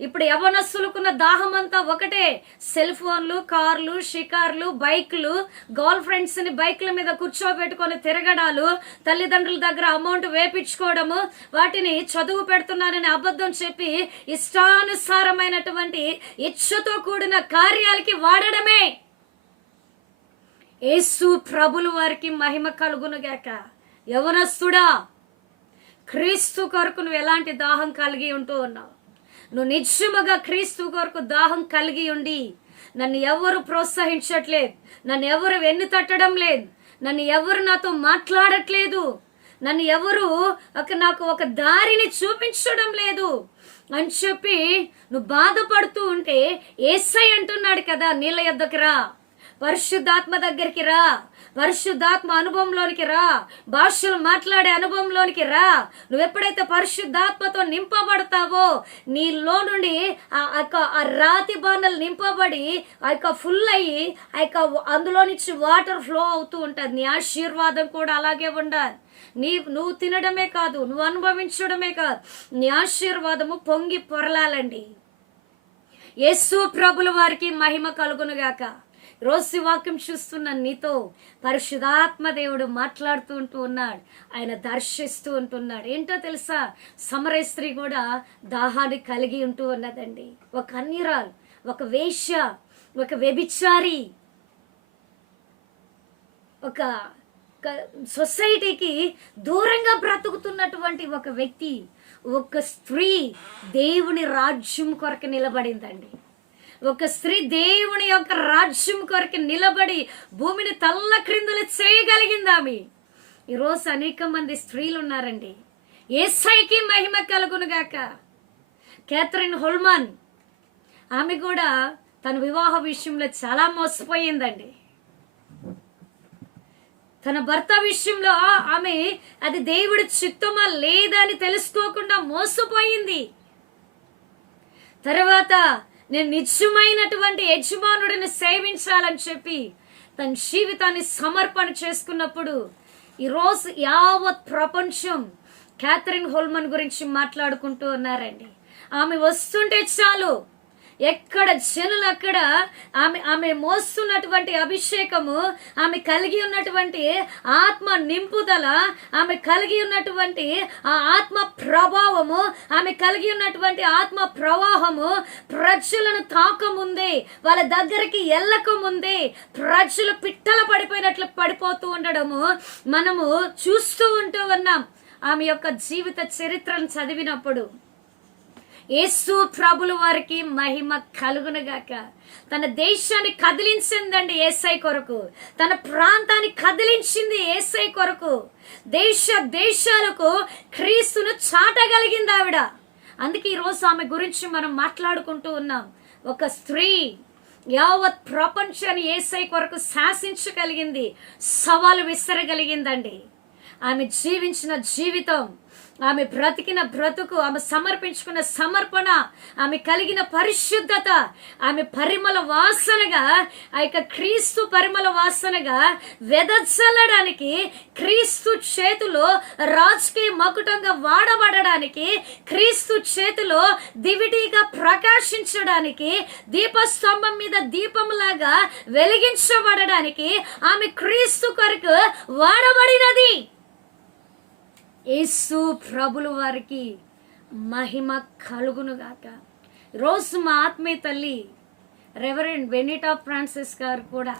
ఇప్పుడు యవనస్తులకున్న దాహం అంతా ఒకటే: సెల్ ఫోన్లు, కార్లు, షికార్లు, బైక్లు, గర్ల్ ఫ్రెండ్స్ ని బైక్ల మీద కూర్చోబెట్టుకొని తిరగడాలు, తల్లిదండ్రుల దగ్గర అమౌంట్ వేపించుకోవడము, వాటిని చదువు పెడుతున్నానని అబద్ధం చెప్పి ఇష్టానుసారమైనటువంటి ఇచ్చతో కూడిన కార్యాలకి వాడడమే. యేసు ప్రభులు వారికి మహిమ కలుగునుగాక. యవనస్తుడా, క్రీస్తు కొరకు నువ్వు ఎలాంటి దాహం కలిగి ఉంటూ ఉన్నావు? నువ్వు నిజముగా క్రీస్తు కొరకు దాహం కలిగి ఉండి, నన్ను ఎవరు ప్రోత్సహించట్లేదు, నన్ను ఎవరు వెన్ను తట్టడం లేదు, నన్ను ఎవరు నాతో మాట్లాడట్లేదు, నన్ను ఎవరు నాకు ఒక దారిని చూపించడం లేదు అని చెప్పి నువ్వు బాధపడుతూ ఉంటే, యేసయ్య అంటున్నాడు కదా, నీళ్ళ యొద్దకు రా, పరిశుద్ధాత్మ దగ్గరికి రా, పరిశుద్ధాత్మ అనుభవంలోనికి రా, భాషలు మాట్లాడే అనుభవంలోనికి రా. నువ్వు ఎప్పుడైతే పరిశుద్ధాత్మతో నింపబడతావో, నీలో నుండి ఆ రాతి బాణలు నింపబడి ఆ యొక్క ఫుల్ అయ్యి ఆ యొక్క అందులో నుంచి వాటర్ ఫ్లో అవుతూ ఉంటుంది. నీ ఆశీర్వాదం కూడా అలాగే ఉండాలి. నువ్వు తినడమే కాదు, నువ్వు అనుభవించడమే కాదు, నీ ఆశీర్వాదము పొంగి పొరలాలండి. యేసు ప్రభుల వారికి మహిమ కలుగునుగాక. రోజు వాక్యం చూస్తున్న నీతో పరిశుద్ధాత్మ దేవుడు మాట్లాడుతూ ఉంటూ ఉన్నాడు, ఆయన దర్శిస్తూ ఉంటున్నాడు. ఏంటో తెలుసా? సమరయ స్త్రీ కూడా దాహాన్ని కలిగి ఉంటూ ఉన్నదండి. ఒక అన్యురాలు, ఒక వేశ్య, ఒక వ్యభిచారి, ఒక సొసైటీకి దూరంగా బ్రతుకుతున్నటువంటి ఒక వ్యక్తి, ఒక స్త్రీ దేవుని రాజ్యం కొరకు నిలబడిందండి. ఒక స్త్రీ దేవుని యొక్క రాజ్యం కొరకు నిలబడి భూమిని తల్ల క్రిందులు చేయగలిగింది ఆమె. ఈరోజు అనేక మంది స్త్రీలు ఉన్నారండి. యేసయ్యకి మహిమ కలుగునుగాక. క్యాథరిన్ హోల్మాన్, ఆమె కూడా తన వివాహ విషయంలో చాలా మోసపోయిందండి. తన భర్త విషయంలో ఆమె అది దేవుడి చిత్తమా లేదా అని తెలుసుకోకుండా మోసపోయింది. తర్వాత నేను నిజమైనటువంటి యజమానుడిని సేవించాలని చెప్పి తన జీవితాన్ని సమర్పణ చేసుకున్నప్పుడు ఈరోజు యావత్ ప్రపంచం క్యాథరిన్ హోల్మన్ గురించి మాట్లాడుకుంటూ ఉన్నారండి. ఆమె వస్తుంటే చాలు, ఎక్కడ జనులు అక్కడ ఆమె మోస్తున్నటువంటి అభిషేకము, ఆమె కలిగి ఉన్నటువంటి ఆత్మ నింపుదల, ఆమె కలిగి ఉన్నటువంటి ఆ ఆత్మ ప్రభావము, ఆమె కలిగి ఉన్నటువంటి ఆత్మ ప్రవాహము ప్రజలను తాకముందే, వాళ్ళ దగ్గరికి వెళ్ళక ముందే ప్రజలు పిట్టల పడిపోయినట్లు పడిపోతూ ఉండడము మనము చూస్తూ ఉంటూ ఉన్నాం. ఆమె యొక్క జీవిత చరిత్రను చదివినప్పుడు యేసు ప్రభుల వారికి మహిమ కలుగునుగాక. తన దేశాన్ని కదిలించిందండి యేసై కొరకు, తన ప్రాంతాన్ని కదిలించింది యేసై కొరకు, దేశాలకు క్రీస్తును చాటగలిగింది ఆవిడ. అందుకే ఈరోజు ఆమె గురించి మనం మాట్లాడుకుంటూ ఉన్నాం. ఒక స్త్రీ యావత్ ప్రపంచాన్ని యేసై కొరకు శాసించగలిగింది, సవాలు విసరగలిగిందండి. ఆమె జీవించిన జీవితం, ఆమె బ్రతికిన బ్రతుకు, ఆమె సమర్పించుకున్న సమర్పణ, ఆమె కలిగిన పరిశుద్ధత, ఆమె పరిమళ వాసనగా, ఆ యొక్క క్రీస్తు పరిమళ వాసనగా వెదజల్లడానికి, క్రీస్తు చేతిలో రాజకీయ మకుటంగా వాడబడడానికి, క్రీస్తు చేతిలో దివిటీగా ప్రకాశించడానికి, దీపస్తంభం మీద దీపంలాగా వెలిగించబడడానికి ఆమె క్రీస్తు కొరకు వాడబడినది. యేసు ప్రభుల వారికి మహిమ కలుగునుగాక. రోజు మా ఆత్మీయ తల్లి రెవరెండ్ బెనిటా ఫ్రాన్సిస్ గారు కూడా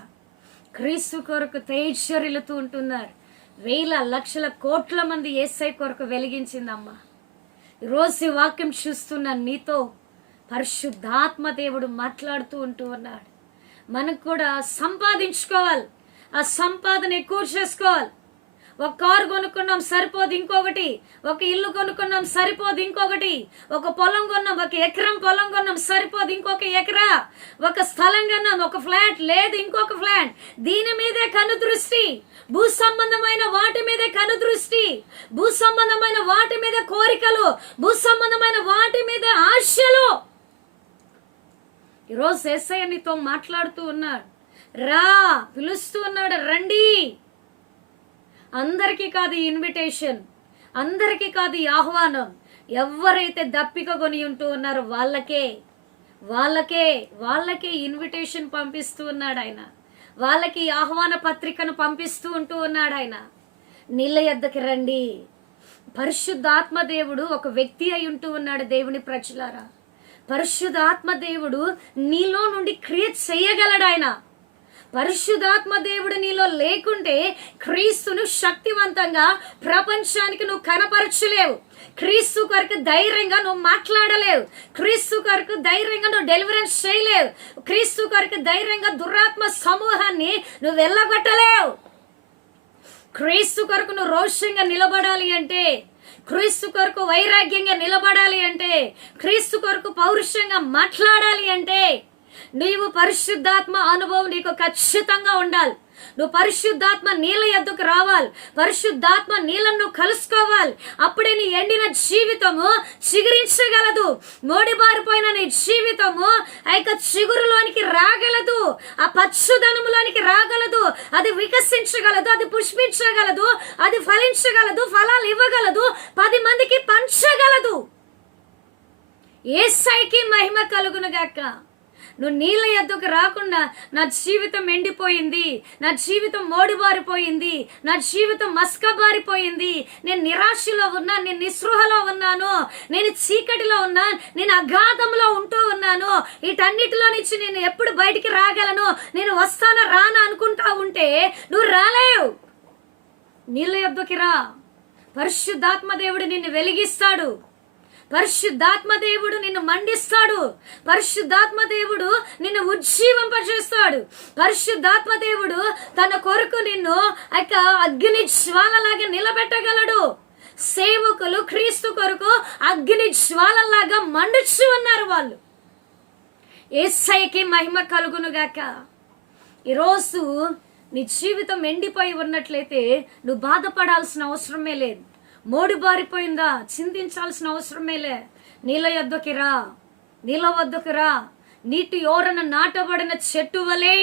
క్రీస్తు కొరకు తేజరిల్లుతూ ఉంటున్నారు. వేల లక్షల కోట్ల మంది యేసయ్య కొరకు వెలిగించిందమ్మా. రోజు ఈ వాక్యం చూస్తున్న నీతో పరిశుద్ధాత్మ దేవుడు మాట్లాడుతూ ఉంటూ ఉన్నాడు. మనకు కూడా సంపాదించుకోవాలి, ఆ సంపాదన ఎక్కువ చేసుకోవాలి. ఒక కారు కొనుక్కున్నాం సరిపోదు ఇంకొకటి, ఒక ఇల్లు కొనుక్కున్నాం సరిపోదు ఇంకొకటి, ఒక పొలం కొన్నాం, ఒక ఎకరం పొలం కొన్నాం సరిపోదు ఇంకొక ఎకరా, ఒక స్థలం కొన్నాం, ఒక ఫ్లాట్ లేదు ఇంకొక ఫ్లాట్. దీని మీదే కను దృష్టి, భూ సంబంధమైన వాటి మీదే కను దృష్టి, భూ సంబంధమైన వాటి మీద కోరికలు, భూ సంబంధమైన వాటి మీద ఆశలు. ఈరోజు యేసయ్య నీతో మాట్లాడుతూ ఉన్నాడు, రా పిలుస్తూ ఉన్నాడు, రండి. అందరికీ కాదు ఈ ఇన్విటేషన్, అందరికీ కాదు ఈ ఆహ్వానం. ఎవరైతే దప్పిక కొని ఉంటూ ఉన్నారో వాళ్ళకే ఇన్విటేషన్ పంపిస్తూ ఉన్నాడు ఆయన. వాళ్ళకి ఆహ్వాన పత్రికను పంపిస్తూ ఉంటూ ఉన్నాడు ఆయన. నీళ్ళ యొద్దకి రండి. పరిశుద్ధాత్మ దేవుడు ఒక వ్యక్తి అయి ఉంటూ ఉన్నాడు. దేవుని ప్రజలారా, పరిశుద్ధాత్మ దేవుడు నీలో నుండి క్రియేట్ చేయగలడు ఆయన. పరిశుద్ధాత్మ దేవుడు నీలో లేకుంటే క్రీస్తును శక్తివంతంగా ప్రపంచానికి నువ్వు కనపరచలేవు. క్రీస్తు కొరకు ధైర్యంగా నువ్వు మాట్లాడలేవు. క్రీస్తు కొరకు ధైర్యంగా నువ్వు డెలివరెన్స్ చేయలేవు. క్రీస్తు కొరకు ధైర్యంగా దురాత్మ సమూహాన్ని నువ్వు వెళ్ళగొట్టలేవు. క్రీస్తు కొరకు నువ్వు రోషంగా నిలబడాలి అంటే, క్రీస్తు కొరకు వైరాగ్యంగా నిలబడాలి అంటే, క్రీస్తు కొరకు పౌరుషంగా మాట్లాడాలి అంటే నీవు పరిశుద్ధాత్మ అనుభవం నీకు ఖచ్చితంగా ఉండాలి. నువ్వు పరిశుద్ధాత్మ నీళ్ళ యొద్దకు రావాలి. పరిశుద్ధాత్మ నీళ్ళను కలుసుకోవాలి. అప్పుడే నీ ఎండిన జీవితము చిగురించగలదు. మోడిబారిపోయిన నీ జీవితము ఆ యొక్క చిగురులోనికి రాగలదు, ఆ పచ్చదనములోనికి రాగలదు. అది వికసించగలదు, అది పుష్పించగలదు, అది ఫలించగలదు, ఫలాలు ఇవ్వగలదు, 10 మందికి పంచగలదు. యేసయ్యకి మహిమ కలుగునుగాక. నువ్వు నీళ్ళ యొద్దకు రాకుండా నా జీవితం ఎండిపోయింది, నా జీవితం మోడిబారిపోయింది, నా జీవితం మస్కబారిపోయింది, నేను నిరాశలో ఉన్నాను, నేను నిస్పృహలో ఉన్నాను, నేను చీకటిలో ఉన్నాను, నేను అగాధంలో ఉంటూ ఉన్నాను, వీటన్నిటిలో నుంచి నేను ఎప్పుడు బయటికి రాగలను, నేను వస్తానా రానా అనుకుంటా ఉంటే నువ్వు రాలేవు. నీళ్ళ యొద్దకి రా. పరిశుద్ధాత్మ దేవుడు నిన్ను వెలిగిస్తాడు. పరిశుద్ధాత్మ దేవుడు నిన్ను మండిస్తాడు. పరిశుద్ధాత్మ దేవుడు నిన్ను ఉజ్జీవింపజేస్తాడు. పరిశుద్ధాత్మ దేవుడు తన కొరకు నిన్ను అగ్ని జ్వాలలాగా నిలబెట్టగలడు. సేవకులు క్రీస్తు కొరకు అగ్ని జ్వాలలాగా మండుచు ఉన్నారు వాళ్ళు. యేసయ్యకి మహిమ కలుగునుగాక. ఈరోజు నీ జీవితం ఎండిపోయి ఉన్నట్లయితే నువ్వు బాధపడాల్సిన అవసరమే లేదు. మోడిబారిపోయిందా, చింతించాల్సిన అవసరమేలే. నీళ్ళ యొద్దకి రా, నీళ్ళ వద్దకు రా. నీటి ఓరన నాటబడిన చెట్టు వలె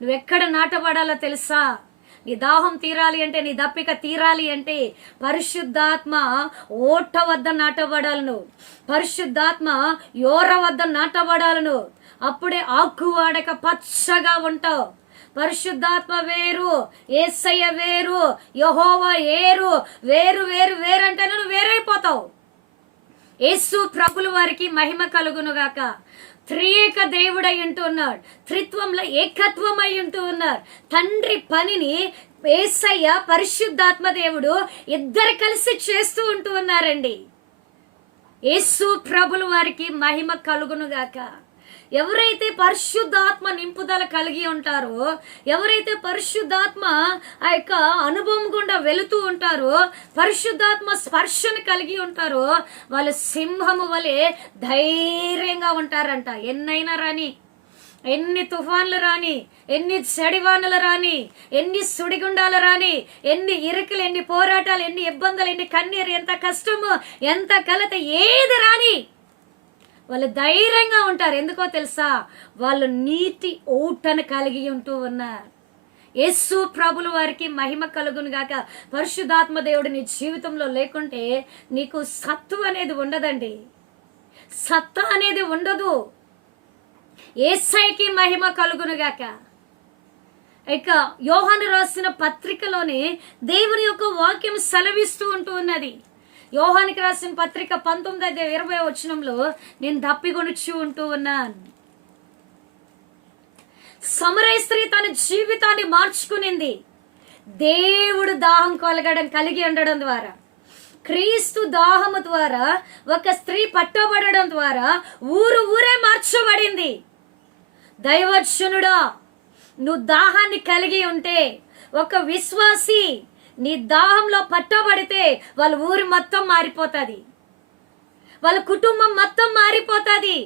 నువ్వెక్కడ నాటబడాలో తెలుసా? నీ దాహం తీరాలి అంటే, నీ దప్పిక తీరాలి అంటే పరిశుద్ధాత్మ ఓట వద్ద నాటబడాలను, పరిశుద్ధాత్మ యోర వద్ద నాటబడాలను. అప్పుడే ఆకువాడక పచ్చగా ఉంటావు. పరిశుద్ధాత్మ వేరు, యేసయ్య వేరు, యెహోవా వేరు, వేరు వేరు వేరు అంటే నువ్వు వేరైపోతావు. యేసు ప్రభుల వారికి మహిమ కలుగునుగాక. త్రియేక దేవుడై ఉంటూ ఉన్నాడు, త్రిత్వంలో ఏకత్వం అయి ఉంటూ ఉన్నారు. తండ్రి పనిని యేసయ్య పరిశుద్ధాత్మ దేవుడు ఇద్దరు కలిసి చేస్తూ ఉంటూ ఉన్నారండి. యేసు ప్రభుల వారికి మహిమ కలుగునుగాక. ఎవరైతే పరిశుద్ధాత్మ నింపుదల కలిగి ఉంటారో, ఎవరైతే పరిశుద్ధాత్మ ఆ యొక్క అనుభవం గుండా వెళుతూ ఉంటారో, పరిశుద్ధాత్మ స్పర్శను కలిగి ఉంటారో, వాళ్ళు సింహము వలె ధైర్యంగా ఉంటారంట. ఎన్నైనా రాని, ఎన్ని తుఫాన్లు రాని, ఎన్ని చెడివానలు రాని, ఎన్ని సుడిగుండాలు రాని, ఎన్ని ఇరుకులు, ఎన్ని పోరాటాలు, ఎన్ని ఇబ్బందులు, ఎన్ని కన్నీరు, ఎంత కష్టము, ఎంత కలత, ఏది రాని వాళ్ళు ధైర్యంగా ఉంటారు. ఎందుకో తెలుసా? వాళ్ళు నీటి ఊటను కలిగి ఉంటూ ఉన్నారు. యేసు ప్రభుల వారికి మహిమ కలుగును గాక. పరిశుద్ధాత్మ దేవుడు నీ జీవితంలో లేకుంటే నీకు సత్తు అనేది ఉండదండి, సత్తా అనేది ఉండదు. యేసయ్యకి మహిమ కలుగును గాక. ఇక యోహాను రాసిన పత్రికలోనే దేవుని యొక్క వాక్యం సెలవిస్తూ ఉంటూ ఉన్నది. యోహానికి రాసిన పత్రిక 19:20 వచనంలో, నేను దప్పిగొనుచు ఉంటూ ఉన్నాను. సమరయ స్త్రీ తన జీవితాన్ని మార్చుకునింది దేవుడు దాహం కలిగి ఉండడం ద్వారా. క్రీస్తు దాహము ద్వారా ఒక స్త్రీ పట్టబడడం ద్వారా ఊరే మార్చబడింది. దైవజనుడా, నువ్వు దాహాన్ని కలిగి ఉంటే, ఒక విశ్వాసి నీ దాహంలో పట్టబడితే వాళ్ళ ఊరు మొత్తం మారిపోతుంది, వాళ్ళ కుటుంబం మొత్తం మారిపోతుంది.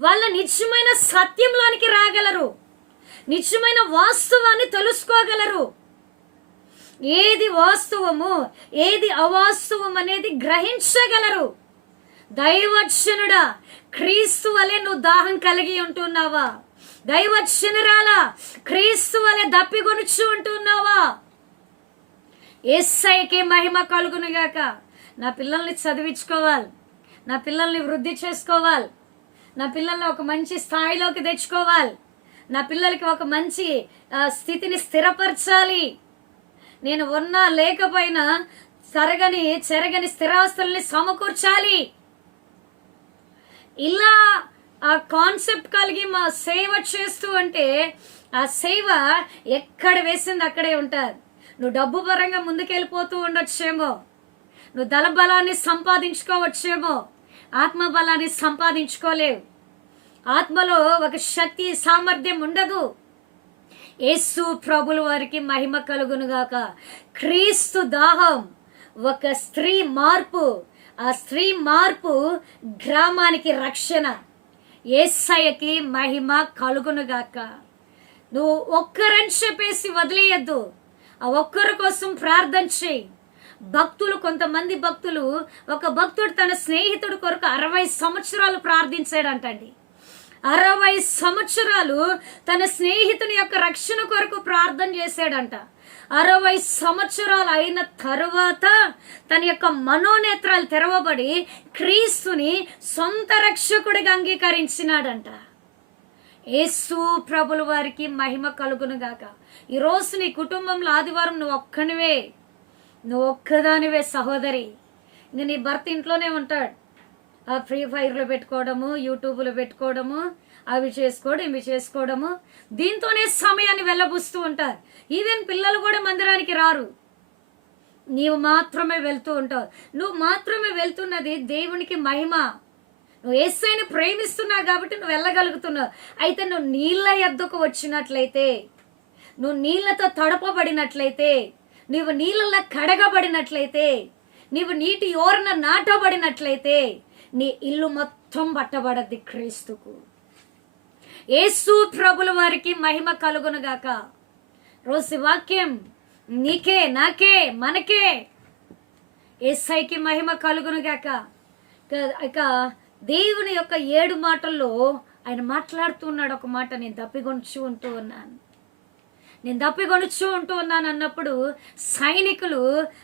వాళ్ళ నిజమైన సత్యంలోనికి రాగలరు, నిజమైన వాస్తవాన్ని తెలుసుకోగలరు. ఏది వాస్తవము, ఏది అవాస్తవం అనేది గ్రహించగలరు. దైవజనుడా, క్రీస్తు వలె నువ్వు దాహం కలిగి ఉంటున్నావా? దైవజనురాలా, క్రీస్తు వలె దప్పిగొనుచు ఉంటున్నావా? యేసయ్యకి మహిమ కలుగునుగాక. నా పిల్లల్ని చదివించుకోవాలి, నా పిల్లల్ని వృద్ధి చేసుకోవాలి, నా పిల్లల్ని ఒక మంచి స్థాయిలోకి తెచ్చుకోవాలి, నా పిల్లలకి ఒక మంచి స్థితిని స్థిరపరచాలి. నేను ఉన్నా లేకపోయినా చెరగని స్థిరాస్తుల్ని సమకూర్చాలి. ఇలా ఆ కాన్సెప్ట్ కలిగి మా సేవ చేస్తూ ఉంటే, ఆ సేవ ఎక్కడ వేసింది అక్కడే ఉంటారు. నువ్వు డబ్బు పరంగా ముందుకెళ్ళిపోతూ ఉండొచ్చేమో, నువ్వు దళబలాన్ని సంపాదించుకోవచ్చేమో, ఆత్మబలాన్ని సంపాదించుకోలేవు. ఆత్మలో ఒక శక్తి సామర్థ్యం ఉండదు. యేసు ప్రభుల వారికి మహిమ కలుగునుగాక. క్రీస్తు దాహం, ఒక స్త్రీ మార్పు, ఆ స్త్రీ మార్పు గ్రామానికి రక్షణ. యేసయ్యకి మహిమ కలుగునుగాక. నువ్వు ఒక్కరని చెప్పేసి వదిలేయద్దు, ఆ ఒక్కరి కోసం ప్రార్థన చేయి. భక్తులు, కొంతమంది భక్తులు, ఒక భక్తుడు తన స్నేహితుడి కొరకు 60 సంవత్సరాలు ప్రార్థించాడంటండి. 60 సంవత్సరాలు తన స్నేహితుని యొక్క రక్షణ కొరకు ప్రార్థన చేశాడంట. 60 సంవత్సరాలు అయిన తరువాత తన యొక్క మనోనేత్రాలు తెరవబడి క్రీస్తుని సొంత రక్షకుడిగా అంగీకరించినాడంట. యేసు ప్రభుల వారికి మహిమ కలుగును గాక. ఈరోజు నీ కుటుంబంలో ఆదివారం నువ్వు ఒక్కనివే, నువ్వు ఒక్కదానివే సహోదరి. ఇంక నీ భర్త ఇంట్లోనే ఉంటాడు, ఆ ఫ్రీ ఫైర్లో పెట్టుకోవడము, యూట్యూబ్లో పెట్టుకోవడము, అవి చేసుకోవడం ఇవి చేసుకోవడము, దీంతోనే సమయాన్ని వెళ్ళబుస్తూ ఉంటారు. ఈవెన్ పిల్లలు కూడా మందిరానికి రారు, నీవు మాత్రమే వెళ్తూ ఉంటావు. నువ్వు మాత్రమే వెళ్తున్నది దేవునికి మహిమ. నువ్వు యేసయ్యని ప్రేమిస్తున్నావు కాబట్టి నువ్వు వెళ్ళగలుగుతున్నావు. అయితే నువ్వు నీళ్ళ యొద్దకు వచ్చినట్లయితే, నువ్వు నీళ్లతో తడపబడినట్లయితే, నీవు నీళ్ళలో కడగబడినట్లయితే, నీవు నీటి ఓరన నాటబడినట్లయితే, నీ ఇల్లు మొత్తం పట్టబడద్ది క్రీస్తుకు. యేసు ప్రభుల వారికి మహిమ కలుగునుగాక. రోజు వాక్యం నీకే, నాకే, మనకే. యేసయ్యకి మహిమ కలుగునుగాక. ఇక దేవుని యొక్క 7 మాటల్లో ఆయన మాట్లాడుతూ ఉన్నాడు ఒక మాట, నేను దప్పిగొనుచు ఉంటూ ఉన్నాను, నేను దప్పిగొనుచు ఉంటూ ఉన్నాను అన్నప్పుడు సైనికులు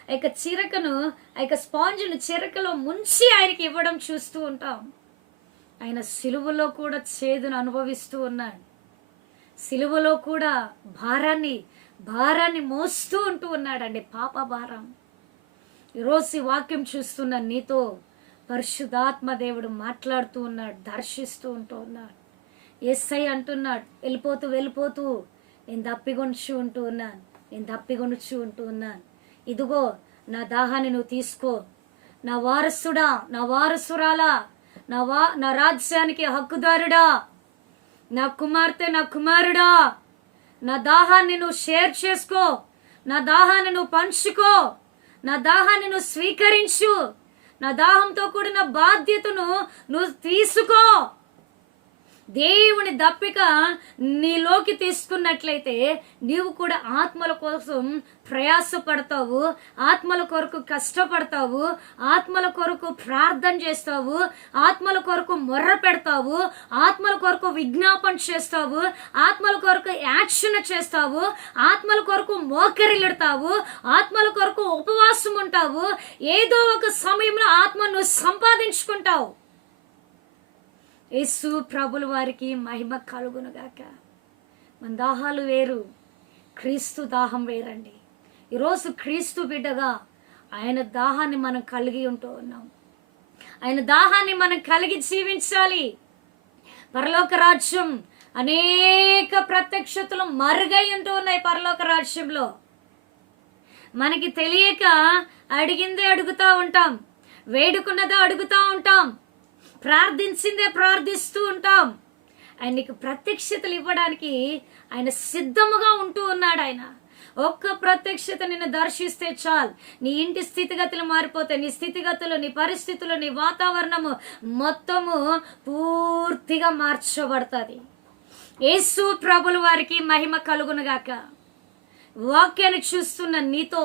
ఆ యొక్క చిరకను, ఆ యొక్క స్పాంజ్ను చిరకలో ముంచి ఆయనకి ఇవ్వడం చూస్తూ ఉంటాం. ఆయన సిలువలో కూడా చేదును అనుభవిస్తూ ఉన్నాడు. సిలువలో కూడా భారాన్ని మోస్తూ ఉంటూ ఉన్నాడండి, పాప భారం. ఈరోజు ఈ వాక్యం చూస్తున్న నీతో పరిశుద్ధాత్మ దేవుడు మాట్లాడుతూ ఉన్నాడు, దర్శిస్తూ ఉంటూ ఉన్నాడు. యేసయ్య అంటున్నాడు, వెళ్ళిపోతూ నేను దప్పిగొనుచు ఉంటూ ఉన్నాను, ఇదిగో నా దాహాన్ని నువ్వు తీసుకో, నా వారసుడా, నా వారసురాలా, నా రాజ్యానికి హక్కుదారుడా, నా కుమార్తె, నా కుమారుడా, నా దాహాన్ని నువ్వు షేర్ చేసుకో, నా దాహాన్ని నువ్వు పంచుకో, నా దాహాన్ని నువ్వు స్వీకరించు, నా దాహంతో కూడిన బాధ్యతను నువ్వు తీసుకో. దేవుని దప్పిక నీలోకి తీసుకున్నట్లయితే నీవు కూడా ఆత్మల కోసం ప్రయాసపడతావు, ఆత్మల కొరకు కష్టపడతావు, ఆత్మల కొరకు ప్రార్థన చేస్తావు, ఆత్మల కొరకు మొర్ర పెడతావు, ఆత్మల కొరకు విజ్ఞాపన చేస్తావు, ఆత్మల కొరకు యాక్షన్ చేస్తావు, ఆత్మల కొరకు మోకరిల్లుతావు, ఆత్మల కొరకు ఉపవాసం ఉంటావు. ఏదో ఒక సమయంలో ఆత్మను సంపాదించుకుంటావు. యేసు ప్రభుల వారికి మహిమ కలుగునుగాక. మన దాహాలు వేరు, క్రీస్తు దాహం వేరండి. ఈరోజు క్రీస్తు బిడ్డగా ఆయన దాహాన్ని మనం కలిగి ఉంటూ ఉన్నాం. ఆయన దాహాన్ని మనం కలిగి జీవించాలి. పరలోక రాజ్యం అనేక ప్రత్యక్షతలు మరుగై ఉంటూ ఉన్నాయి. పరలోక రాజ్యంలో మనకి తెలియక అడిగిందే అడుగుతూ ఉంటాం, వేడుకున్నదో అడుగుతూ ఉంటాం, ప్రార్థించిందే ప్రార్థిస్తూ ఉంటాం. ఆయనకి ప్రత్యక్షతలు ఇవ్వడానికి ఆయన సిద్ధముగా ఉంటూ ఉన్నాడు. ఆయన ఒక్క ప్రత్యక్షత నిన్ను దర్శిస్తే చాలు, నీ ఇంటి స్థితిగతులు మారిపోతాయి. నీ స్థితిగతులు, నీ పరిస్థితులు, నీ వాతావరణము మొత్తము పూర్తిగా మార్చబడుతుంది. యేసు ప్రభుల వారికి మహిమ కలుగునుగాక. వాక్యాన్ని చూస్తున్న నీతో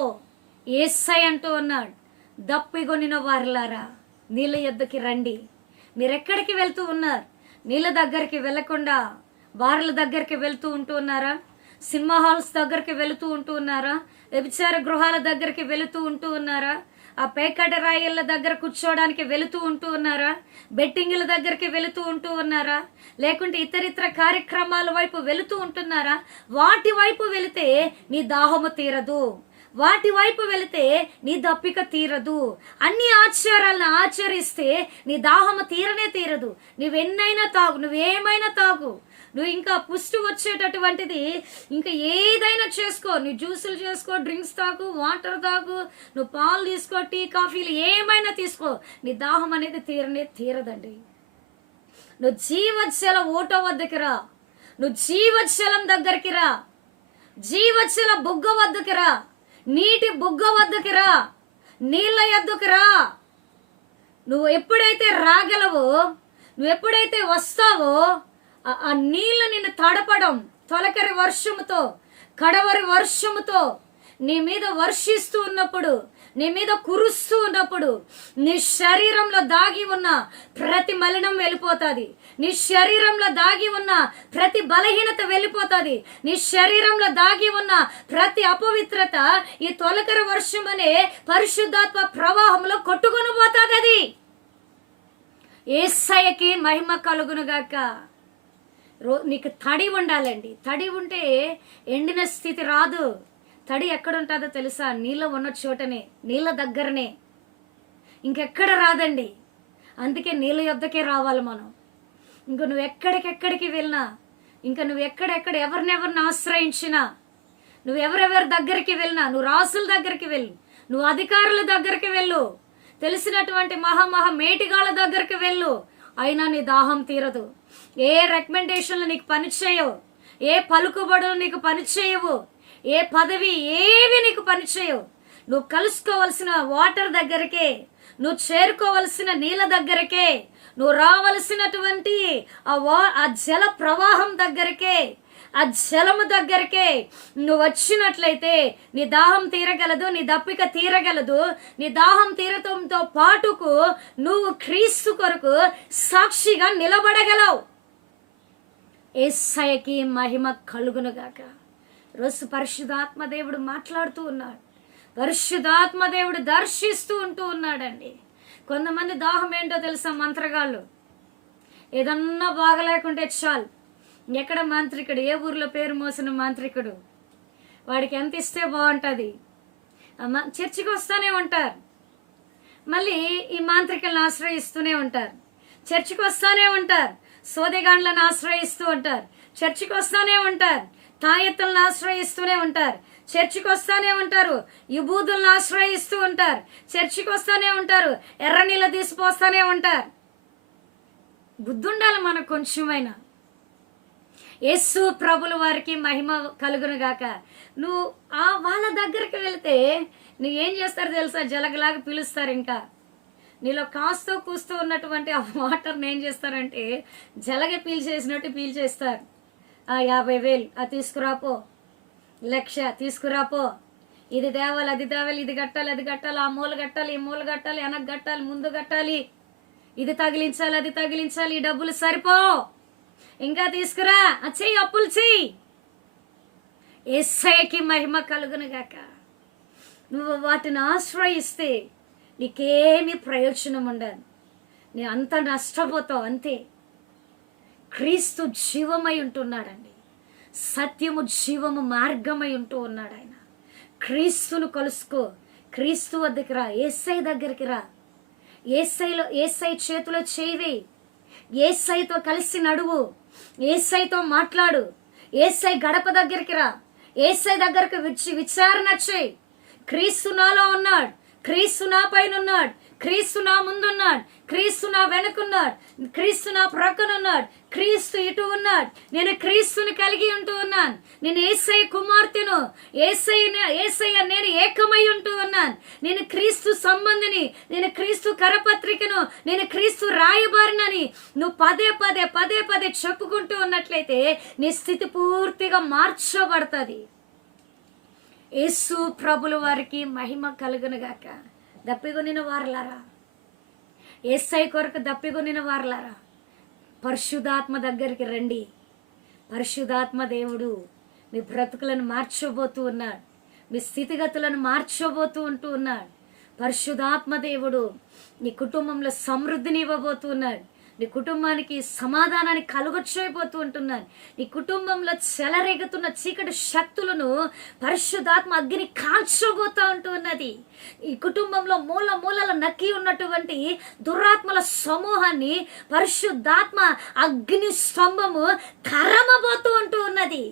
యేసయ్య అంటూ ఉన్నాడు, దప్పిగొనిన వారులారా నీళ్ళ యొద్దకి రండి. మీరెక్కడికి వెళ్తూ ఉన్నారు? నీళ్ళ దగ్గరికి వెళ్ళకుండా బార్ల దగ్గరికి వెళ్తూ ఉంటూ ఉన్నారా? సినిమా హాల్స్ దగ్గరికి వెళుతూ ఉంటూ ఉన్నారా? వ్యభిచార గృహాల దగ్గరికి వెళుతూ ఉంటూ ఉన్నారా? ఆ పేకట రాయిళ్ళ దగ్గర కూర్చోవడానికి వెళుతూ ఉంటూ ఉన్నారా? బెట్టింగ్ల దగ్గరికి వెళుతూ ఉంటూ ఉన్నారా? లేకుంటే ఇతరితర కార్యక్రమాల వైపు వెళుతూ ఉంటున్నారా? వాటి వైపు వెళితే నీ దాహము తీరదు, వాటి వైపు వెళితే నీ దప్పిక తీరదు. అన్ని ఆచారాలను ఆచరిస్తే నీ దాహము తీరనే తీరదు. నువ్వెన్నైనా తాగు, నువ్వేమైనా తాగు, నువ్వు ఇంకా పుష్టి వచ్చేటటువంటిది ఇంకా ఏదైనా చేసుకో, నువ్వు జ్యూసులు చేసుకో, డ్రింక్స్ తాగు, వాటర్ తాగు, నువ్వు పాలు తీసుకో, టీ కాఫీలు ఏమైనా తీసుకో, నీ దాహం అనేది తీరనే తీరదండి. నువ్వు జీవజల ఊట వద్దకి రా, నువ్వు జీవజలం దగ్గరికి రా, జీవజల బుగ్గ వద్దకి రా, నీటి బుగ్గ వద్దకి రా, నీళ్ళ యొద్దకు రా. నువ్వు ఎప్పుడైతే రాగలవో, నువ్వు ఎప్పుడైతే వస్తావో, ఆ నీళ్ళు నిన్ను తడపడం తొలకరి వర్షముతో, కడవరి వర్షముతో నీ మీద వర్షిస్తూ ఉన్నప్పుడు, నీ మీద కురుస్తూ ఉన్నప్పుడు నీ శరీరంలో దాగి ఉన్న ప్రతి మలినం వెళ్ళిపోతుంది. నీ శరీరంలో దాగి ఉన్న ప్రతి బలహీనత వెళ్ళిపోతుంది. నీ శరీరంలో దాగి ఉన్న ప్రతి అపవిత్రత ఈ తొలకరి వర్షం అనే పరిశుద్ధాత్మ ప్రవాహంలో కొట్టుకొని పోతుంది. అది యేసయ్యకి మహిమ కలుగునుగాక. నీకు తడి ఉండాలండి. తడి ఉంటే ఎండిన స్థితి రాదు. తడి ఎక్కడ ఉంటుందో తెలుసా? నీళ్ళ ఉన్న చోటనే, నీళ్ళ దగ్గరనే, ఇంకెక్కడ రాదండి. అందుకే నీళ్ళ యొద్దకే రావాలి మనం. ఇంక నువ్వు ఎక్కడికెక్కడికి వెళ్ళినా, ఇంకా నువ్వు ఎక్కడెక్కడ ఎవరినెవరిని ఆశ్రయించినా, నువ్వు ఎవరెవరి దగ్గరికి వెళ్ళినా, నువ్వు రాసుల దగ్గరికి వెళ్ళు, నువ్వు అధికారుల దగ్గరికి వెళ్ళు, తెలిసినటువంటి మహా మేటిగాళ్ళ దగ్గరికి వెళ్ళు, అయినా నీ దాహం తీరదు. ఏ రికమెండేషన్లు నీకు పనిచేయవు, ఏ పలుకుబడులు నీకు పనిచేయవు, ఏ పదవి ఏవి నీకు పనిచేయవు. నువ్వు కలుసుకోవలసిన వాటర్ దగ్గరకే, నువ్వు చేరుకోవలసిన నీళ్ళ దగ్గరకే, నువ్వు రావలసినటువంటి ఆ జల ప్రవాహం దగ్గరకే, ఆ జలము దగ్గరికే నువ్వు వచ్చినట్లయితే నీ దాహం తీరగలదు, నీ దప్పిక తీరగలదు. నీ దాహం తీరటంతో పాటుకు నువ్వు క్రీస్తు కొరకు సాక్షిగా నిలబడగలవు. యేసయ్యకి మహిమ కలుగునుగాక. రోజు పరిశుద్ధాత్మ దేవుడు మాట్లాడుతూ ఉన్నాడు, పరిశుద్ధాత్మ దేవుడు దర్శిస్తూ ఉంటూ ఉన్నాడండి. కొంతమంది దాహం ఏంటో తెలుసా? మంత్రగాళ్ళు. ఏదన్నా బాగలేకుంటే చాలు, ఎక్కడ మాంత్రికుడు, ఏ ఊర్లో పేరు మోసిన మాంత్రికుడు, వాడికి ఎంత ఇస్తే బాగుంటుంది, చర్చికి వస్తూనే ఉంటారు. మళ్ళీ ఈ మాంత్రికులను ఆశ్రయిస్తూనే ఉంటారు, చర్చికి వస్తూనే ఉంటారు. సోదెగాండ్లను ఆశ్రయిస్తూ ఉంటారు, చర్చికి వస్తూనే ఉంటారు. తాయెత్తులను ఆశ్రయిస్తూనే ఉంటారు, చర్చికి వస్తూనే ఉంటారు. విభూతులను ఆశ్రయిస్తూ ఉంటారు, చర్చికి వస్తూనే ఉంటారు. ఎర్ర నీళ్ళు తీసిపోస్తూనే ఉంటారు. బుద్ధి ఉండాలి మనకు కొంచెమైనా. యేసు ప్రభుల వారికి మహిమ కలుగును గాక. నువ్వు వాళ్ళ దగ్గరికి వెళితే నువ్వేం చేస్తారు తెలుసా? జలగలాగా పిలుస్తారు. ఇంకా నీలో కాస్తో కూస్తూ ఉన్నటువంటి ఆ వాటర్ని ఏం చేస్తారంటే జలగ పీల్చేసినట్టు పీల్చేస్తారు. 50,000 తీసుకురాపో, 1,00,000 తీసుకురాపో, ఇది తేవాలి, అది తేవాలి, ఇది కట్టాలి, అది కట్టాలి, ఆ మూల కట్టాలి, ఈ మూల కట్టాలి, వెనక కట్టాలి, ముందు కట్టాలి, ఇది తగిలించాలి, అది తగిలించాలి, ఈ డబ్బులు సరిపో, ఇంకా తీసుకురా, చెయ్యి, అప్పులు చెయ్యి. యేసయ్యకి మహిమ కలుగును గాక. నువ్వు వాటిని ఆశ్రయిస్తే నీకేమీ ప్రయోజనం ఉండదు, నీ అంత నష్టపోతావు అంతే. క్రీస్తు జీవమై ఉంటున్నాడండి, సత్యము జీవము మార్గమై ఉంటూ ఉన్నాడు ఆయన. క్రీస్తును కలుసుకో, క్రీస్తు వద్దకు రా, యేసయ్య దగ్గరికి రా. యేసయ్య చేతిలో చేయి, యేసయ్యతో కలిసి నడువు, యేసయ్యతో మాట్లాడు, యేసయ్య గడప దగ్గరికి రా, యేసయ్య దగ్గరకు విచారణ చేయి. క్రీస్తు నాలో ఉన్నాడు, క్రీస్తు నా పైన ఉన్నాడు, క్రీస్తు నా ముందున్నాడు, క్రీస్తు నా వెనుకున్నాడు, క్రీస్తు నా ప్రక్కనున్నాడు, క్రీస్తు ఇటు ఉన్నాడు. నేను క్రీస్తుని కలిగి ఉంటూ ఉన్నాను. నేను యేసయ్య కుమార్తెను, యేసయ్య నేను ఏకమై ఉంటూ ఉన్నాను. నేను క్రీస్తు సంబంధిని, నేను క్రీస్తు కరపత్రికను, నేను క్రీస్తు రాయబారినని నువ్వు పదే పదే పదే పదే చెప్పుకుంటూ ఉన్నట్లయితే నీ స్థితి పూర్తిగా మార్చబడుతుంది. యేసు ప్రభుల వారికి మహిమ కలుగునుగాక. దప్పిగొనిన వారలారా, యేసయ్య కొరకు దప్పిగొనిన వారలారా, పరిశుద్ధాత్మ దగ్గరికి రండి. పరిశుద్ధాత్మ దేవుడు మీ బ్రతుకులను మార్చబోతూ ఉన్నాడు, మీ స్థితిగతులను మార్చబోతూ ఉన్నాడు. పరిశుద్ధాత్మ దేవుడు నీ కుటుంబంలో సమృద్ధిని ఇవ్వబోతూ ఉన్నాడు, నీ కుటుంబానికి సమాధానాన్ని కలుగొచ్చైపోతూ ఉంటున్నాను. నీ కుటుంబంలో చెలరేగుతున్న చీకటి శక్తులను పరిశుద్ధాత్మ అగ్ని కాల్చబోతూ ఉన్నది. ఈ కుటుంబంలో మూల మూలల నక్కి ఉన్నటువంటి దురాత్మల సమూహాన్ని పరిశుద్ధాత్మ అగ్ని స్తంభము కరమబోతూ ఉన్నది.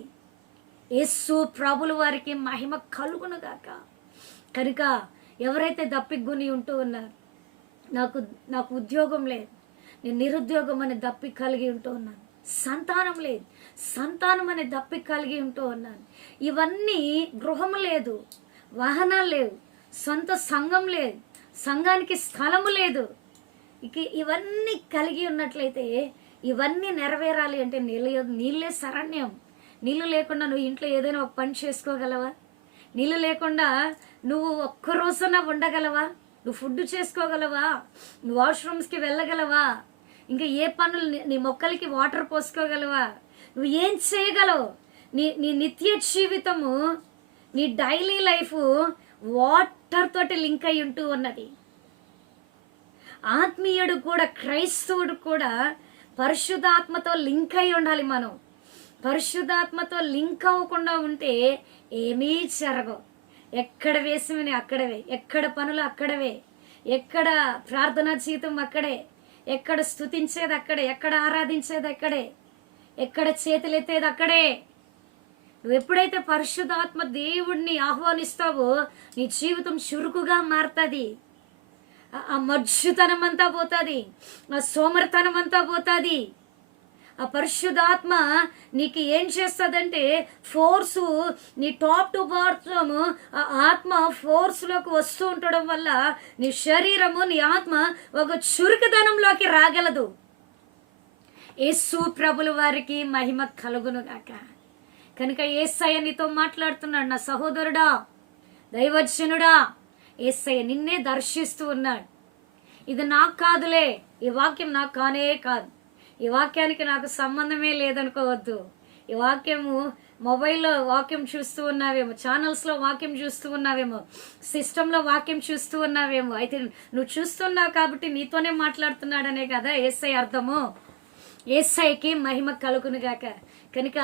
యేసు ప్రభుల వారికి మహిమ కలుగును గాక. కనుక ఎవరైతే దప్పిగుని ఉంటూ ఉన్నారు, నాకు ఉద్యోగం లేదు, నేను నిరుద్యోగం అనే దప్పి కలిగి ఉంటూ ఉన్నాను, సంతానం లేదు, సంతానం అనే దప్పి కలిగి ఉంటూ ఉన్నాను, ఇవన్నీ గృహం లేదు, వాహనాలు లేవు, సొంత సంఘం లేదు, సంఘానికి స్థలము లేదు, ఇవన్నీ కలిగి ఉన్నట్లయితే ఇవన్నీ నెరవేరాలి అంటే నీళ్ళే శరణ్యం. నీళ్ళు లేకుండా నువ్వు ఇంట్లో ఏదైనా ఒక పని చేసుకోగలవా? నీళ్ళు లేకుండా నువ్వు ఒక్కరోజున ఉండగలవా? నువ్వు ఫుడ్ చేసుకోగలవా? నువ్వు వాష్రూమ్స్కి వెళ్ళగలవా? ఇంకా ఏ పనులు, నీ మొక్కలకి వాటర్ పోసుకోగలవా? నువ్వు ఏం చేయగలవు? నీ నిత్య జీవితము, నీ డైలీ లైఫ్ వాటర్ తోటి లింక్ అయి ఉంటూ ఉన్నది. ఆత్మీయుడు కూడా, క్రైస్తవుడు కూడా పరిశుద్ధాత్మతో లింక్ అయి ఉండాలి. మనం పరిశుద్ధాత్మతో లింక్ అవ్వకుండా ఉంటే ఏమీ జరగవు. ఎక్కడ వేసిమని అక్కడవే, ఎక్కడ పనులు అక్కడవే, ఎక్కడ ప్రార్థనా జీవితం అక్కడే, ఎక్కడ స్తుతించేది అక్కడే, ఎక్కడ ఆరాధించేది అక్కడే, ఎక్కడ చేతులెత్తేది అక్కడే. నువ్వు ఎప్పుడైతే పరిశుద్ధాత్మ దేవుడిని ఆహ్వానిస్తావో నీ జీవితం చురుకుగా మారుతుంది. ఆ మర్జుతనం అంతా పోతుంది, ఆ సోమరితనం అంతా పోతుంది. ఆ పరిశుద్ధాత్మ నీకు ఏం చేస్తుందంటే ఫోర్సు, నీ టాప్ టు బాటమ్ ఆ ఆత్మ ఫోర్స్లోకి వస్తూ ఉండడం వల్ల నీ శరీరము, నీ ఆత్మ ఒక చురుకుదనంలోకి రాగలదు. యేసు ప్రభుల వారికి మహిమ కలుగును గాక. కనుక యేసయ్య నీతో మాట్లాడుతున్నాడు, నా సహోదరుడా, దైవజనుడా. యేసయ్య నిన్నే దర్శిస్తూ ఉన్నాడు. ఇది నాకు కాదులే, ఈ వాక్యం నాకు కానే కాదు, ఈ వాక్యానికి నాకు సంబంధమే లేదనుకోవద్దు. ఈ వాక్యము మొబైల్లో వాక్యం చూస్తూ ఉన్నావేమో, ఛానల్స్లో వాక్యం చూస్తూ ఉన్నావేమో, సిస్టంలో వాక్యం చూస్తూ ఉన్నావేమో. అయితే నువ్వు చూస్తున్నావు కాబట్టి నీతోనే మాట్లాడుతున్నాడనే కదా యేసయ్య అర్థము. యేసయ్యకి మహిమ కలుగునుగాక. కనుక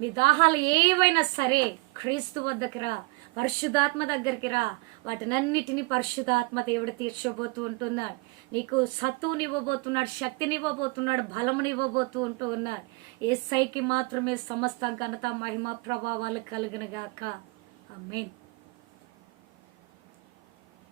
మీ దాహాలు ఏవైనా సరే క్రీస్తు వద్దకు రా, పరిశుద్ధాత్మ దగ్గరికి రా. వాటినన్నిటినీ పరిశుద్ధాత్మ దేవుడు తీర్చబోతూ ఉంటున్నాడు. నీకు సత్తునివ్వబోతున్నాడు, శక్తినివ్వబోతున్నాడు, బలమునివ్వబోతూ ఉంటూ ఉన్నాడు. యేసయ్యకి మాత్రమే సమస్త ఘనత, మహిమ, ప్రభావాలు కలుగునుగాక. ఆమేన్.